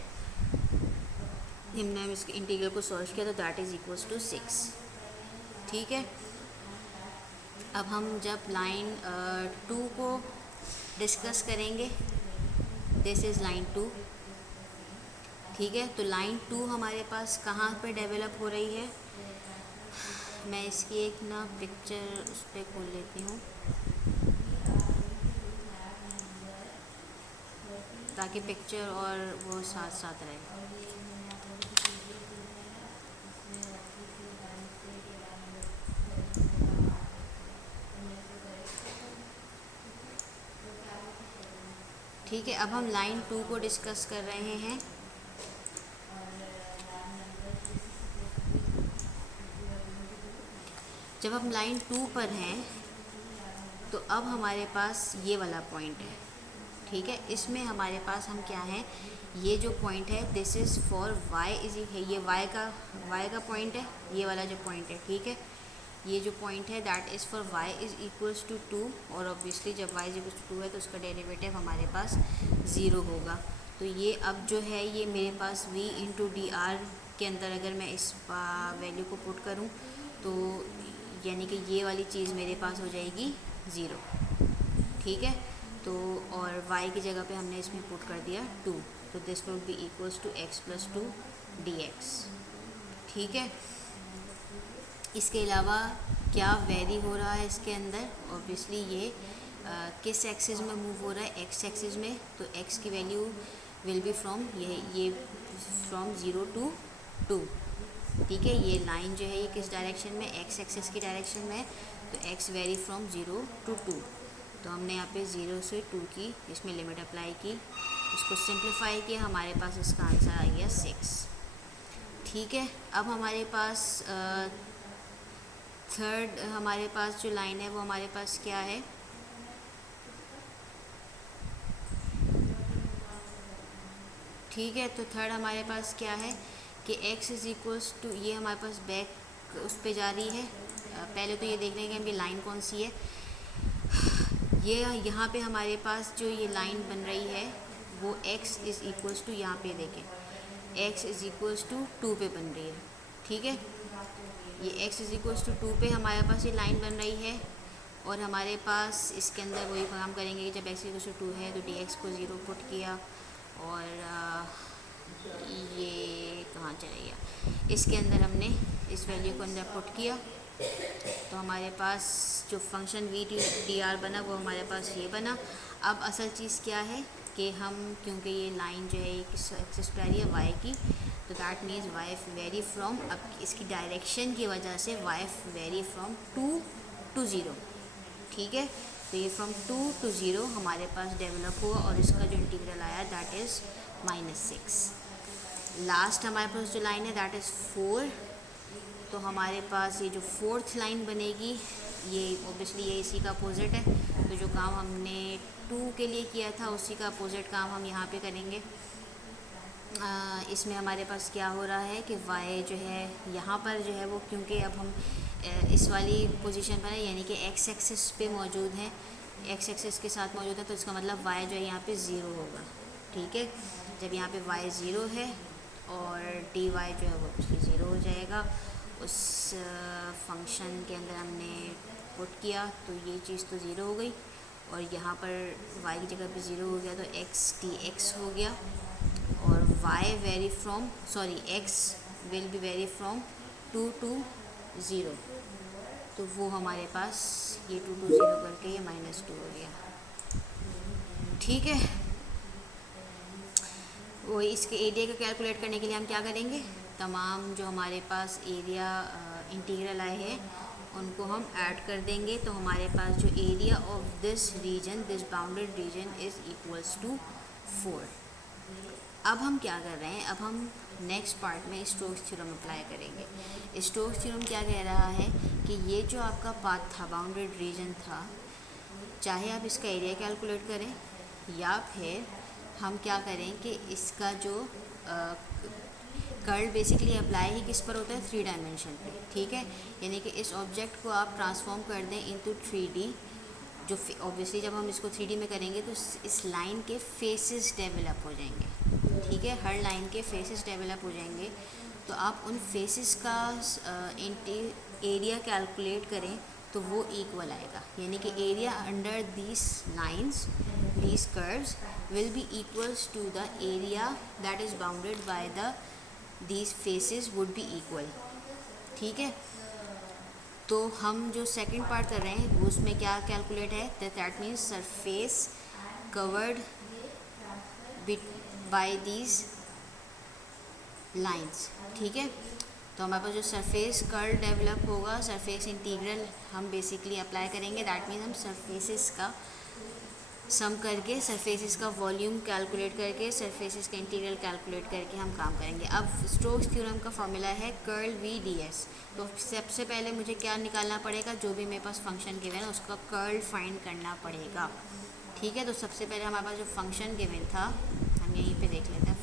हमने इसके इंटीग्रल को सॉल्व किया तो दैट इज़ इक्वल्स टू 6। ठीक है, अब हम जब लाइन 2 को डिस्कस करेंगे, दिस इज़ लाइन 2। ठीक है, तो लाइन 2 हमारे पास कहाँ पे डेवलप हो रही है, मैं इसकी एक ना पिक्चर उस पर खोल लेती हूँ ताकि पिक्चर और वो साथ साथ रहे। ठीक है, अब हम लाइन 2 को डिस्कस कर रहे हैं। जब हम लाइन 2 पर हैं तो अब हमारे पास ये वाला पॉइंट है। ठीक है, इसमें हमारे पास हम क्या है, ये जो पॉइंट है this is for y is है, ये y का पॉइंट है, ये वाला जो पॉइंट है। ठीक है, ये जो पॉइंट है that is for y is equals to 2, और ऑब्वियसली जब y इज इक्वल्स टू 2 है तो उसका डेरिवेटिव हमारे पास 0 होगा। तो ये अब जो है ये मेरे पास v इंटू डी आर के अंदर अगर मैं इस वैल्यू को पुट करूँ तो यानी कि ये वाली चीज़ मेरे पास हो जाएगी 0। ठीक है, तो और y की जगह पे हमने इसमें पुट कर दिया 2, तो this will be equals to x plus 2 dx। ठीक है, इसके अलावा क्या वेरी हो रहा है इसके अंदर, ऑब्वियसली ये किस एक्सिस में मूव हो रहा है, x एक्सिस में, तो x की वैल्यू विल बी फ्रॉम ये फ्रॉम 0 टू 2। ठीक है, ये लाइन जो है ये किस डायरेक्शन में, x एक्सिस की डायरेक्शन में है, तो x वेरी फ्रॉम 0 टू 2। तो हमने यहाँ पे 0 से 2 की इसमें लिमिट अप्लाई की, इसको सिंप्लीफाई किया, हमारे पास इसका आंसर आ गया 6। ठीक है, अब हमारे पास थर्ड हमारे पास जो लाइन है वो हमारे पास क्या है, ठीक है, तो थर्ड हमारे पास क्या है कि x इज़ इक्वल्स टू, ये हमारे पास बैक उस पे जा रही है। पहले तो ये देख रहे हैं कि हमारी लाइन कौन सी है, ये यहाँ पे हमारे पास जो ये लाइन बन रही है वो x इज़ इक्वल्स टू, यहाँ पे देखें x इज़ इक्वल्स टू 2 पे बन रही है। ठीक है, ये x इज़ इक्वल्स टू 2 पे हमारे पास ये लाइन बन रही है, और हमारे पास इसके अंदर वही काम करेंगे कि जब x इक्वल्स टू 2 है तो dx को 0 पुट किया, और ये कहाँ चले गया, इसके अंदर हमने इस वैल्यू को अंदर पुट किया, तो हमारे पास जो फंक्शन वी डी आर बना वो हमारे पास ये बना। अब असल चीज़ क्या है कि हम, क्योंकि ये लाइन जो है किस एक्सिस पे आ रही है, y की, तो that means y vary from, अब इसकी डायरेक्शन की वजह से y वेरी फ्रॉम 2 टू 0। ठीक है, तो ये फ्रॉम 2 टू 0 हमारे पास डेवलप हुआ, और इसका जो इंटीग्रल आया दैट इज़ -6। लास्ट हमारे पास जो लाइन है दैट इज़ 4, तो हमारे पास ये जो फोर्थ लाइन बनेगी ये ऑब्वियसली ये इसी का अपोजिट है, तो जो काम हमने 2 के लिए किया था उसी का अपोजिट काम हम यहाँ पे करेंगे। इसमें हमारे पास क्या हो रहा है कि y जो है यहाँ पर जो है वो, क्योंकि अब हम इस वाली पोजीशन पर है यानी कि x एक्सिस पे मौजूद है, x एक्सिस के साथ मौजूद है, तो इसका मतलब y जो है यहाँ पे 0 होगा। ठीक है, जब यहाँ पे y 0 है और dy जो है वो उसकी 0 हो जाएगा, उस फंक्शन के अंदर हमने पुट किया तो ये चीज़ तो 0 हो गई, और यहाँ पर y की जगह पे 0 हो गया तो x dx हो गया, और y vary from x will be vary from 2 to 0, तो वो हमारे पास ये 2 टू 0 करके ये -2 हो गया। ठीक है, वो इसके एरिया को कैलकुलेट करने के लिए हम क्या करेंगे, तमाम जो हमारे पास एरिया इंटीग्रल आए हैं उनको हम ऐड कर देंगे, तो हमारे पास जो area of this region, this bounded region is equals to 4। अब हम क्या कर रहे हैं, अब हम नेक्स्ट पार्ट में स्टोक्स थ्योरम अप्लाई करेंगे। स्टोक्स थ्योरम क्या कह रहा है कि ये जो आपका पाथ था, बाउंडेड रीजन था, चाहे आप इसका एरिया कैलकुलेट करें या फिर हम क्या करें कि इसका जो कर्ल बेसिकली अप्लाई ही किस पर होता है, 3 डायमेंशन पे, ठीक है। यानी कि इस ऑब्जेक्ट को आप ट्रांसफॉर्म कर दें इनटू 3D, जो ऑब्वियसली जब हम इसको 3D में करेंगे तो इस लाइन के फेसेस डेवलप हो जाएंगे, ठीक है। हर लाइन के फेसेस डेवलप हो जाएंगे, तो आप उन फेसेस का एरिया कैलकुलेट करें तो वो इक्वल आएगा। यानी कि area under these lines, these curves will be equals to the area that is bounded by the these faces would be equal, ठीक है। तो हम जो सेकंड पार्ट कर रहे हैं उसमें क्या कैलकुलेट है, that means surface covered by these lines, ठीक है। तो हमारे पास जो सरफेस कर्ल डेवलप होगा, सरफेस इंटीग्रल हम बेसिकली अप्लाई करेंगे, दैट मीन्स हम सरफेसेस का सम करके, सरफेसेस का वॉल्यूम कैलकुलेट करके, सरफेसेस का इंटीग्रल कैलकुलेट करके हम काम करेंगे। अब स्टोक्स थ्योरम का फॉर्मूला है कर्ल वी डी एस। तो सबसे पहले मुझे क्या निकालना पड़ेगा, जो भी मेरे पास फंक्शन गिवन है उसका कर्ल फाइंड करना पड़ेगा, ठीक है। तो सबसे पहले हमारे पास जो फंक्शन गिवन था, हम यहीं पे देख लेते हैं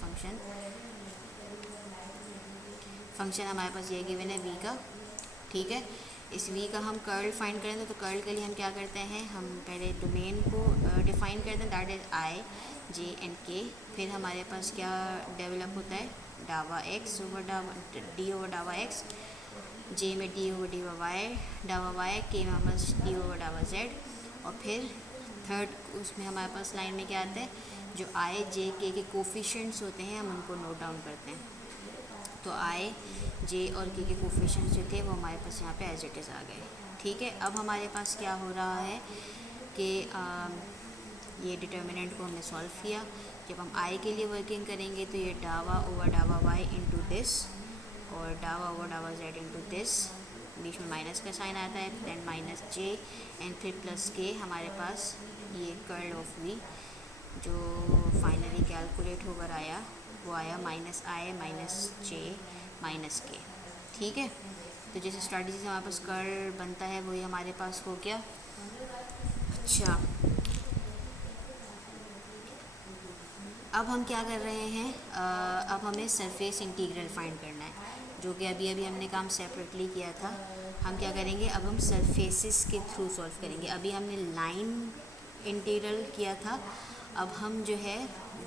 फंक्शन हमारे पास ये गिवन है वी का, ठीक है। इस v का हम कर्ल फाइंड करेंगे, तो कर्ल के लिए हम क्या करते हैं, हम पहले डोमेन को डिफाइन करते हैं, that is I J and के। फिर हमारे पास क्या डेवलप होता है, डावा एक्स ओवर डावा डी ओवर डावा एक्स, जे में डी ओवर डी वाई डावा वाई, के में हमारे पास डी ओवर डावा जेड। और फिर थर्ड उसमें हमारे पास लाइन में क्या आता है, जो आई जे के कोफिशिएंट्स होते हैं हम उनको नोट डाउन करते हैं। तो आई जे और के कोफिशिएंट्स जो थे वो हमारे पास यहाँ पे एज इट इज़ आ गए, ठीक है। अब हमारे पास क्या हो रहा है कि ये डिटर्मिनेंट को हमने सॉल्व किया। जब हम आई के लिए वर्किंग करेंगे तो ये डावा ओवर डावा वाई इंटू दिस और डावा ओवर डावा जेड इंटू दिस, बीच में माइनस का साइन आता है, देन माइनस जे एंड फिर प्लस के। हमारे पास ये कर्ल ऑफ वी जो फाइनली कैलकुलेट होकर आया वो आया माइनस आई माइनस जे माइनस के, ठीक है। तो जैसे स्ट्रैटेजी से हमारे पास कर्ल बनता है वही हमारे पास हो गया। अच्छा, अब हम क्या कर रहे हैं, अब हमें सरफेस इंटीग्रल फाइंड करना है, जो कि अभी हमने काम सेपरेटली किया था। हम क्या करेंगे, अब हम सरफेसेस के थ्रू सॉल्व करेंगे। अभी हमने लाइन इंटीग्रल किया था, अब हम जो है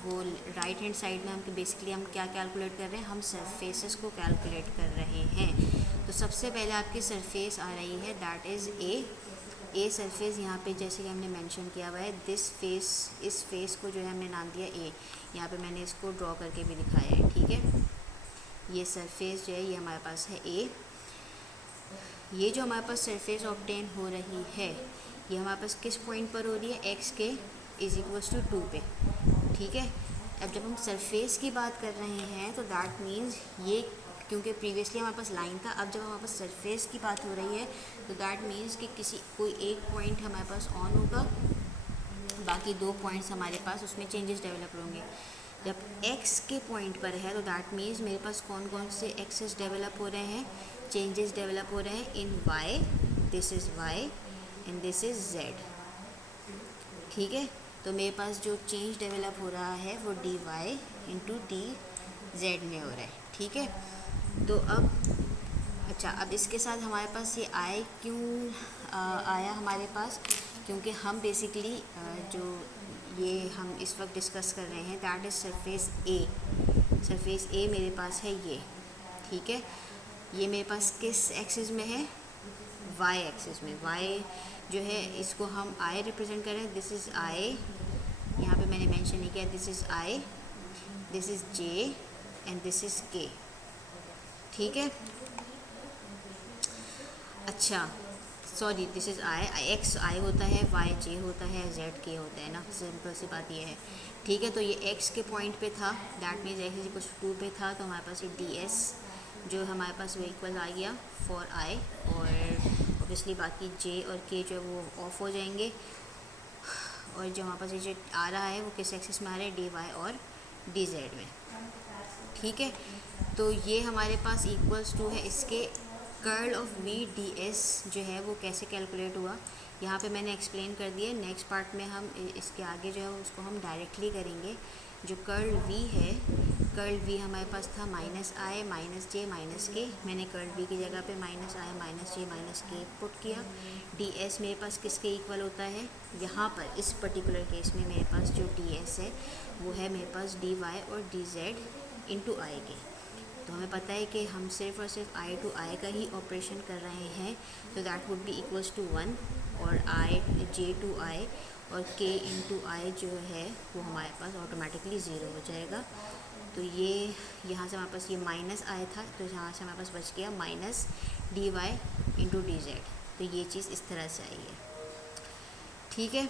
वो राइट हैंड साइड में हम बेसिकली हम क्या कैलकुलेट कर रहे हैं, हम सरफेसेस को कैलकुलेट कर रहे हैं। तो सबसे पहले आपकी सरफेस आ रही है दैट इज़ ए सरफेस। यहाँ पे जैसे कि हमने मेंशन किया हुआ है दिस फेस, इस फेस को जो है हमने नाम दिया ए। यहाँ पे मैंने इसको ड्रॉ करके भी दिखाया है, ठीक है। ये सरफेस जो है ये हमारे पास है ए। ये जो हमारे पास सरफेस ऑब्टेन हो रही है ये हमारे पास किस पॉइंट पर हो रही है, एक्स के इज इक्वल्स टू 2 पे, ठीक है। अब जब हम सरफेस की बात कर रहे हैं तो दैट मीन्स ये, क्योंकि प्रीवियसली हमारे पास लाइन था, अब जब हमारे पास सरफेस की बात हो रही है तो दैट मीन्स कि कोई एक पॉइंट हमारे पास ऑन होगा, बाकी 2 पॉइंट्स हमारे पास उसमें चेंजेस डेवलप होंगे। जब x के पॉइंट पर है तो दैट मीन्स मेरे पास कौन कौन से एक्सेस डेवलप हो रहे हैं, चेंजेस डेवलप हो रहे हैं इन y, this is y and this is z, ठीक है। तो मेरे पास जो चेंज डेवलप हो रहा है वो d y into d z में हो रहा है, ठीक है। तो अब अच्छा, अब इसके साथ हमारे पास ये आई क्यों आया हमारे पास, क्योंकि हम बेसिकली जो ये हम इस वक्त डिस्कस कर रहे हैं that is surface A. Surface A मेरे पास है ये, ठीक है। ये मेरे पास किस एक्सिस में है, वाई एक्सिस में। वाई जो है इसको हम आई रिप्रेजेंट कर रहे हैं, दिस इज़ आई, यहाँ पे मैंने मेंशन नहीं किया, this is i, this is j and this is k, ठीक है। अच्छा sorry, this is i, x i होता है, वाई जे होता है, जेड के होता है ना, सिंपल सी बात ये है, ठीक है। तो ये एक्स के पॉइंट पे था, that means x equal to 2 पे था, तो हमारे पास ये डी एस जो हमारे पास वो इक्वल आ गया फॉर आई। और ऑब्वियसली बाकी जे और के जो है वो ऑफ हो जाएंगे, और जो हमारे पास ये जो आ रहा है वो किस एक्सिस में आ रहा है, डी वाई और डी जेड में। ठीक है, तो ये हमारे पास इक्वल्स टू है इसके curl of v d s जो है वो कैसे कैलकुलेट हुआ, यहाँ पे मैंने एक्सप्लेन कर दिया। नेक्स्ट पार्ट में हम इसके आगे जो है उसको हम डायरेक्टली करेंगे। जो कर्ल वी है, कर्ल वी हमारे पास था माइनस आई माइनस जे माइनस के, मैंने कर्ल वी की जगह पे माइनस आई माइनस जे माइनस के पुट किया। डी एस मेरे पास किसके इक्वल होता है, यहाँ पर इस पर्टिकुलर केस में मेरे पास जो डी एस है वो है मेरे पास डी वाई और डी जेड इंटू आई के। तो हमें पता है कि हम सिर्फ और सिर्फ आई टू आई का ही ऑपरेशन कर रहे हैं, तो that would be equals to 1, और आई जे टू आई और के इंटू आई जो है वो हमारे पास ऑटोमेटिकली ज़ीरो हो जाएगा। तो ये यहाँ से हमारे पास ये माइनस आया था, तो यहाँ से हमारे पास बच गया minus d y into d z. तो ये चीज़ इस तरह से आई है। ठीक है,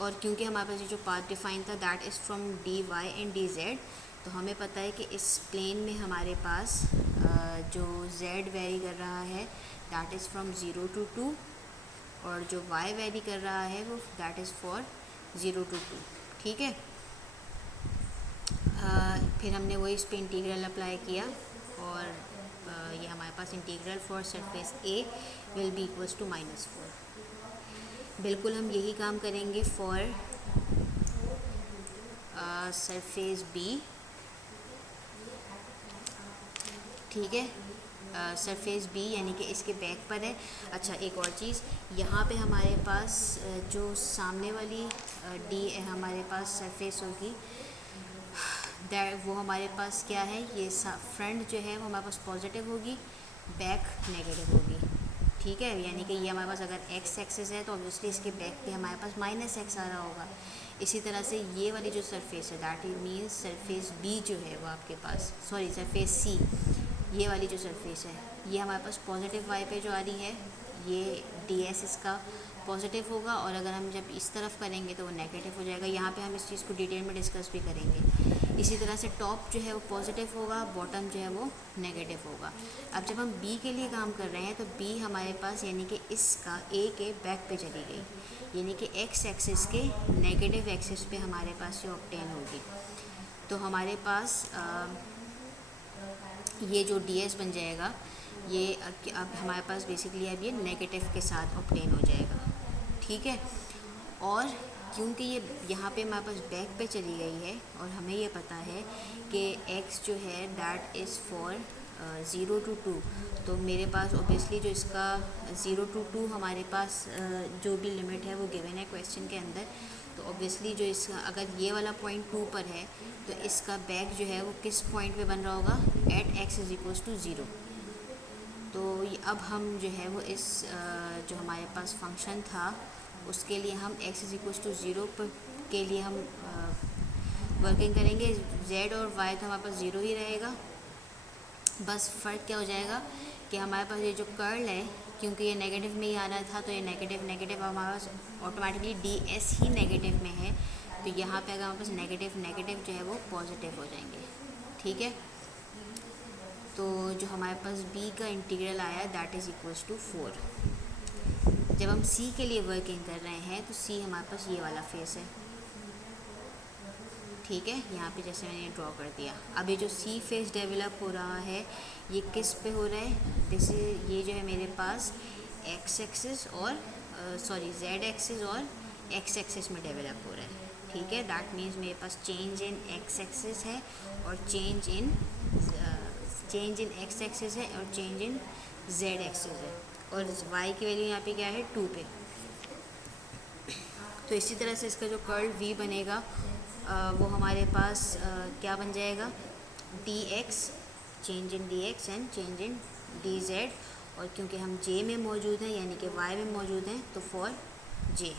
और क्योंकि हमारे पास ये जो पाथ डिफाइन था that is from d y and d z, तो हमें पता है कि इस प्लेन में हमारे पास जो z वेरी कर रहा है दैट इज़ फ्रॉम 0 to 2, और जो y वेरी कर रहा है वो दैट इज़ फॉर 0 to 2। ठीक है, फिर हमने वही इस पर इंटीग्रल अप्लाई किया, और ये हमारे पास integral for surface a will be equals to -4। बिल्कुल हम यही काम करेंगे फॉर सरफेस b। ठीक है, सरफेस बी यानी कि इसके बैक पर है। अच्छा, एक और चीज़, यहाँ पे हमारे पास जो सामने वाली डी हमारे पास सरफेस होगी वो हमारे पास क्या है, ये फ्रंट जो है वो हमारे पास पॉजिटिव होगी, बैक नेगेटिव होगी। ठीक है, यानी कि ये हमारे पास अगर एक्स एक्सिस है तो ऑब्वियसली इसके बैक पे हमारे पास माइनस एक्स आ रहा होगा। इसी तरह से ये वाली जो सरफेस है that is means surface b जो है वो आपके पास, सॉरी सरफेस सी, ये वाली जो सरफेस है ये हमारे पास पॉजिटिव वाई पे जो आ रही है, ये डी एस इसका पॉजिटिव होगा, और अगर हम जब इस तरफ करेंगे तो वो नेगेटिव हो जाएगा। यहाँ पे हम इस चीज़ को डिटेल में डिस्कस भी करेंगे। इसी तरह से टॉप जो है वो पॉजिटिव होगा, बॉटम जो है वो नेगेटिव होगा। अब जब हम बी के लिए काम कर रहे हैं तो बी हमारे पास यानी कि इसका ए के बैक पे चली गई, यानी कि एक्स एक्सिस के नेगेटिव एक्सिस पे हमारे पास ये ऑब्टेन होगी। तो हमारे पास ये जो डी एस बन जाएगा ये अब हमारे पास बेसिकली अब ये नेगेटिव के साथ ऑब्टेन हो जाएगा। ठीक है, और क्योंकि ये यहाँ पे हमारे पास बैक पे चली गई है और हमें ये पता है कि x जो है दैट इज़ फॉर 0 to 2, तो मेरे पास ऑब्वियसली जो इसका 0 to 2 हमारे पास जो भी लिमिट है वो गिवन है क्वेश्चन के अंदर। तो ऑब्वियसली जो इसका अगर ये वाला पॉइंट 2 पर है तो इसका बैक जो है वो किस पॉइंट पे बन रहा होगा, at x is equals to 0। तो अब हम जो है वो इस जो हमारे पास फंक्शन था उसके लिए हम x इज़ इक्वल्स टू 0 के लिए हम वर्किंग करेंगे। z और y तो हमारे पास 0 ही रहेगा, बस फ़र्क क्या हो जाएगा कि हमारे पास ये जो कर्ल है, क्योंकि ये नेगेटिव में ही आना था तो ये नेगेटिव नेगेटिव हमारे पास ऑटोमेटिकली डी एस ही नेगेटिव में है, तो यहाँ पे अगर हमारे पास नेगेटिव नेगेटिव जो है वो पॉजिटिव हो जाएंगे। ठीक है, तो जो हमारे पास b का इंटीग्रल आया दैट इज़ इक्वल्स टू 4। जब हम c के लिए वर्किंग कर रहे हैं तो c हमारे पास ये वाला फेस है। ठीक है, यहाँ पे जैसे मैंने ड्रॉ कर दिया। अब ये जो c फेस डेवलप हो रहा है ये किस पे हो रहा है, जैसे ये जो है मेरे पास x एक्सिस और सॉरी z एक्सिस और x एक्सिस में डेवलप हो रहा है। ठीक है, दैट मीन्स मेरे पास चेंज इन x एक्सिस है और चेंज इन x एक्सिस है और चेंज इन z एक्सिस है, और y की वैल्यू यहाँ पे क्या है 2 पे। तो इसी तरह से इसका जो कर्ल v बनेगा वो हमारे पास क्या बन जाएगा, dx, change in dx and change in dz, और क्योंकि हम j में मौजूद हैं यानी कि y में मौजूद हैं तो फॉर j।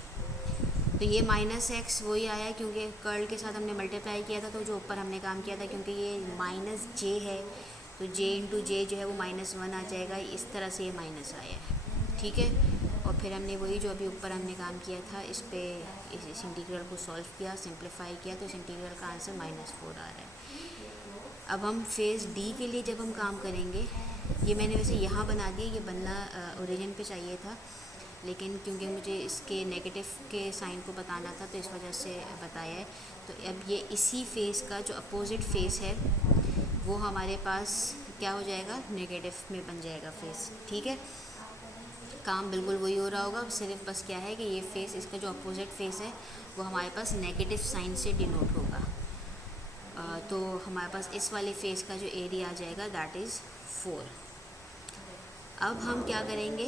तो ये -x वही आया क्योंकि कर्ल के साथ हमने मल्टीप्लाई किया था, तो जो ऊपर हमने काम किया था क्योंकि ये -j है तो j इंटू जे जो है वो -1 आ जाएगा, इस तरह से ये माइनस आया है। ठीक है, और फिर हमने वही जो अभी ऊपर हमने काम किया था इस पे इस इंटीग्रल को सॉल्व किया, सिंप्लीफाई किया, तो इस इंटीग्रल का आंसर -4 आ रहा है। अब हम फेज़ डी के लिए जब हम काम करेंगे, ये मैंने वैसे यहाँ बना दिया, ये बनना ओरिजिन पे चाहिए था, लेकिन क्योंकि मुझे इसके नेगेटिव के साइन को बताना था तो इस वजह से बताया है। तो अब ये इसी फेस का जो अपोजिट फेस है वो हमारे पास क्या हो जाएगा, नेगेटिव में बन जाएगा फेस। ठीक है, काम बिल्कुल वही हो रहा होगा, सिर्फ बस क्या है कि ये फेस, इसका जो अपोजिट फेस है वो हमारे पास नेगेटिव साइन से डिनोट होगा। तो हमारे पास इस वाले फेस का जो एरिया आ जाएगा दैट इज़ 4। अब हम क्या करेंगे,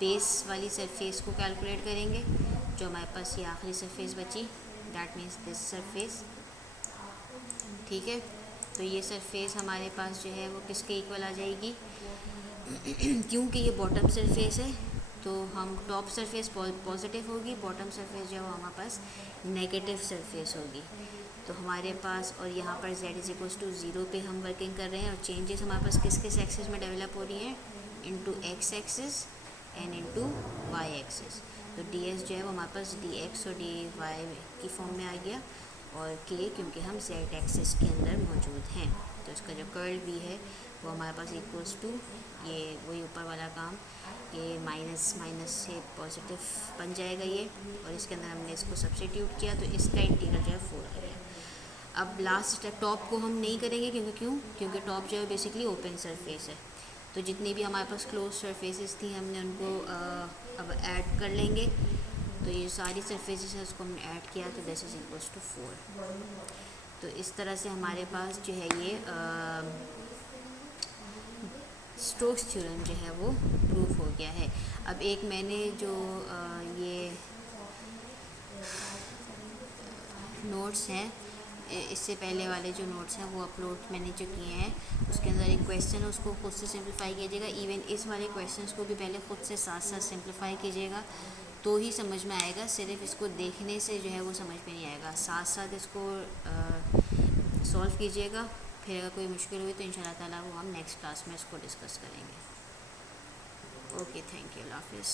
बेस वाली सरफेस को कैलकुलेट करेंगे, जो हमारे पास ये आखिरी सरफेस बची, दैट मीन्स दिस सरफेस। ठीक है, तो ये सरफेस हमारे पास जो है वो किसके इक्वल आ जाएगी, क्योंकि ये बॉटम सरफेस है तो हम टॉप सरफेस पॉजिटिव होगी, बॉटम सरफेस जो है वो हमारे पास नेगेटिव सरफेस होगी। तो हमारे पास, और यहाँ पर z=0 पे हम वर्किंग कर रहे हैं, और चेंजेस हमारे पास किस किस एक्सिस में डेवलप हो रही हैं, into x axis and into y axis. तो ds जो है वो हमारे पास dx और dy की फॉर्म में आ गया, और k क्योंकि हम z एक्सिस के अंदर मौजूद हैं, तो इसका जो कर्ल भी है वो हमारे पास इक्वल्स टू ये वही ऊपर वाला काम, ये माइनस माइनस से पॉजिटिव बन जाएगा ये, और इसके अंदर हमने इसको सब्स्टिट्यूट किया तो इसका इंटीग्रल जो है 4 आ गया। अब लास्ट टॉप को हम नहीं करेंगे, क्योंकि टॉप जो है बेसिकली ओपन सरफेस है, तो जितनी भी हमारे पास क्लोज सरफेसेस थी हमने उनको अब ऐड कर लेंगे। तो ये सारी सरफेसेस है उसको हमने ऐड किया, तो दिस इज इक्वल्स टू 4। तो इस तरह से हमारे पास जो है ये स्टोक्स थ्योरम जो है वो प्रूफ हो गया है। अब एक मैंने जो ये नोट्स हैं, इससे पहले वाले जो नोट्स हैं वो अपलोड मैंने जो किए हैं, उसके अंदर एक क्वेश्चन है उसको खुद से सिंप्लीफाई कीजिएगा। इवन इस वाले क्वेश्चंस को भी पहले खुद से साथ साथ सिंप्लीफाई कीजिएगा, तो ही समझ में आएगा। सिर्फ इसको देखने से जो है वो समझ में नहीं आएगा, साथ साथ इसको सॉल्व कीजिएगा। फिर अगर कोई मुश्किल हुई तो इंशाल्लाह ताला वो हम नेक्स्ट क्लास में इसको डिस्कस करेंगे। ओके, थैंक यू, अल्लाह हाफिज़।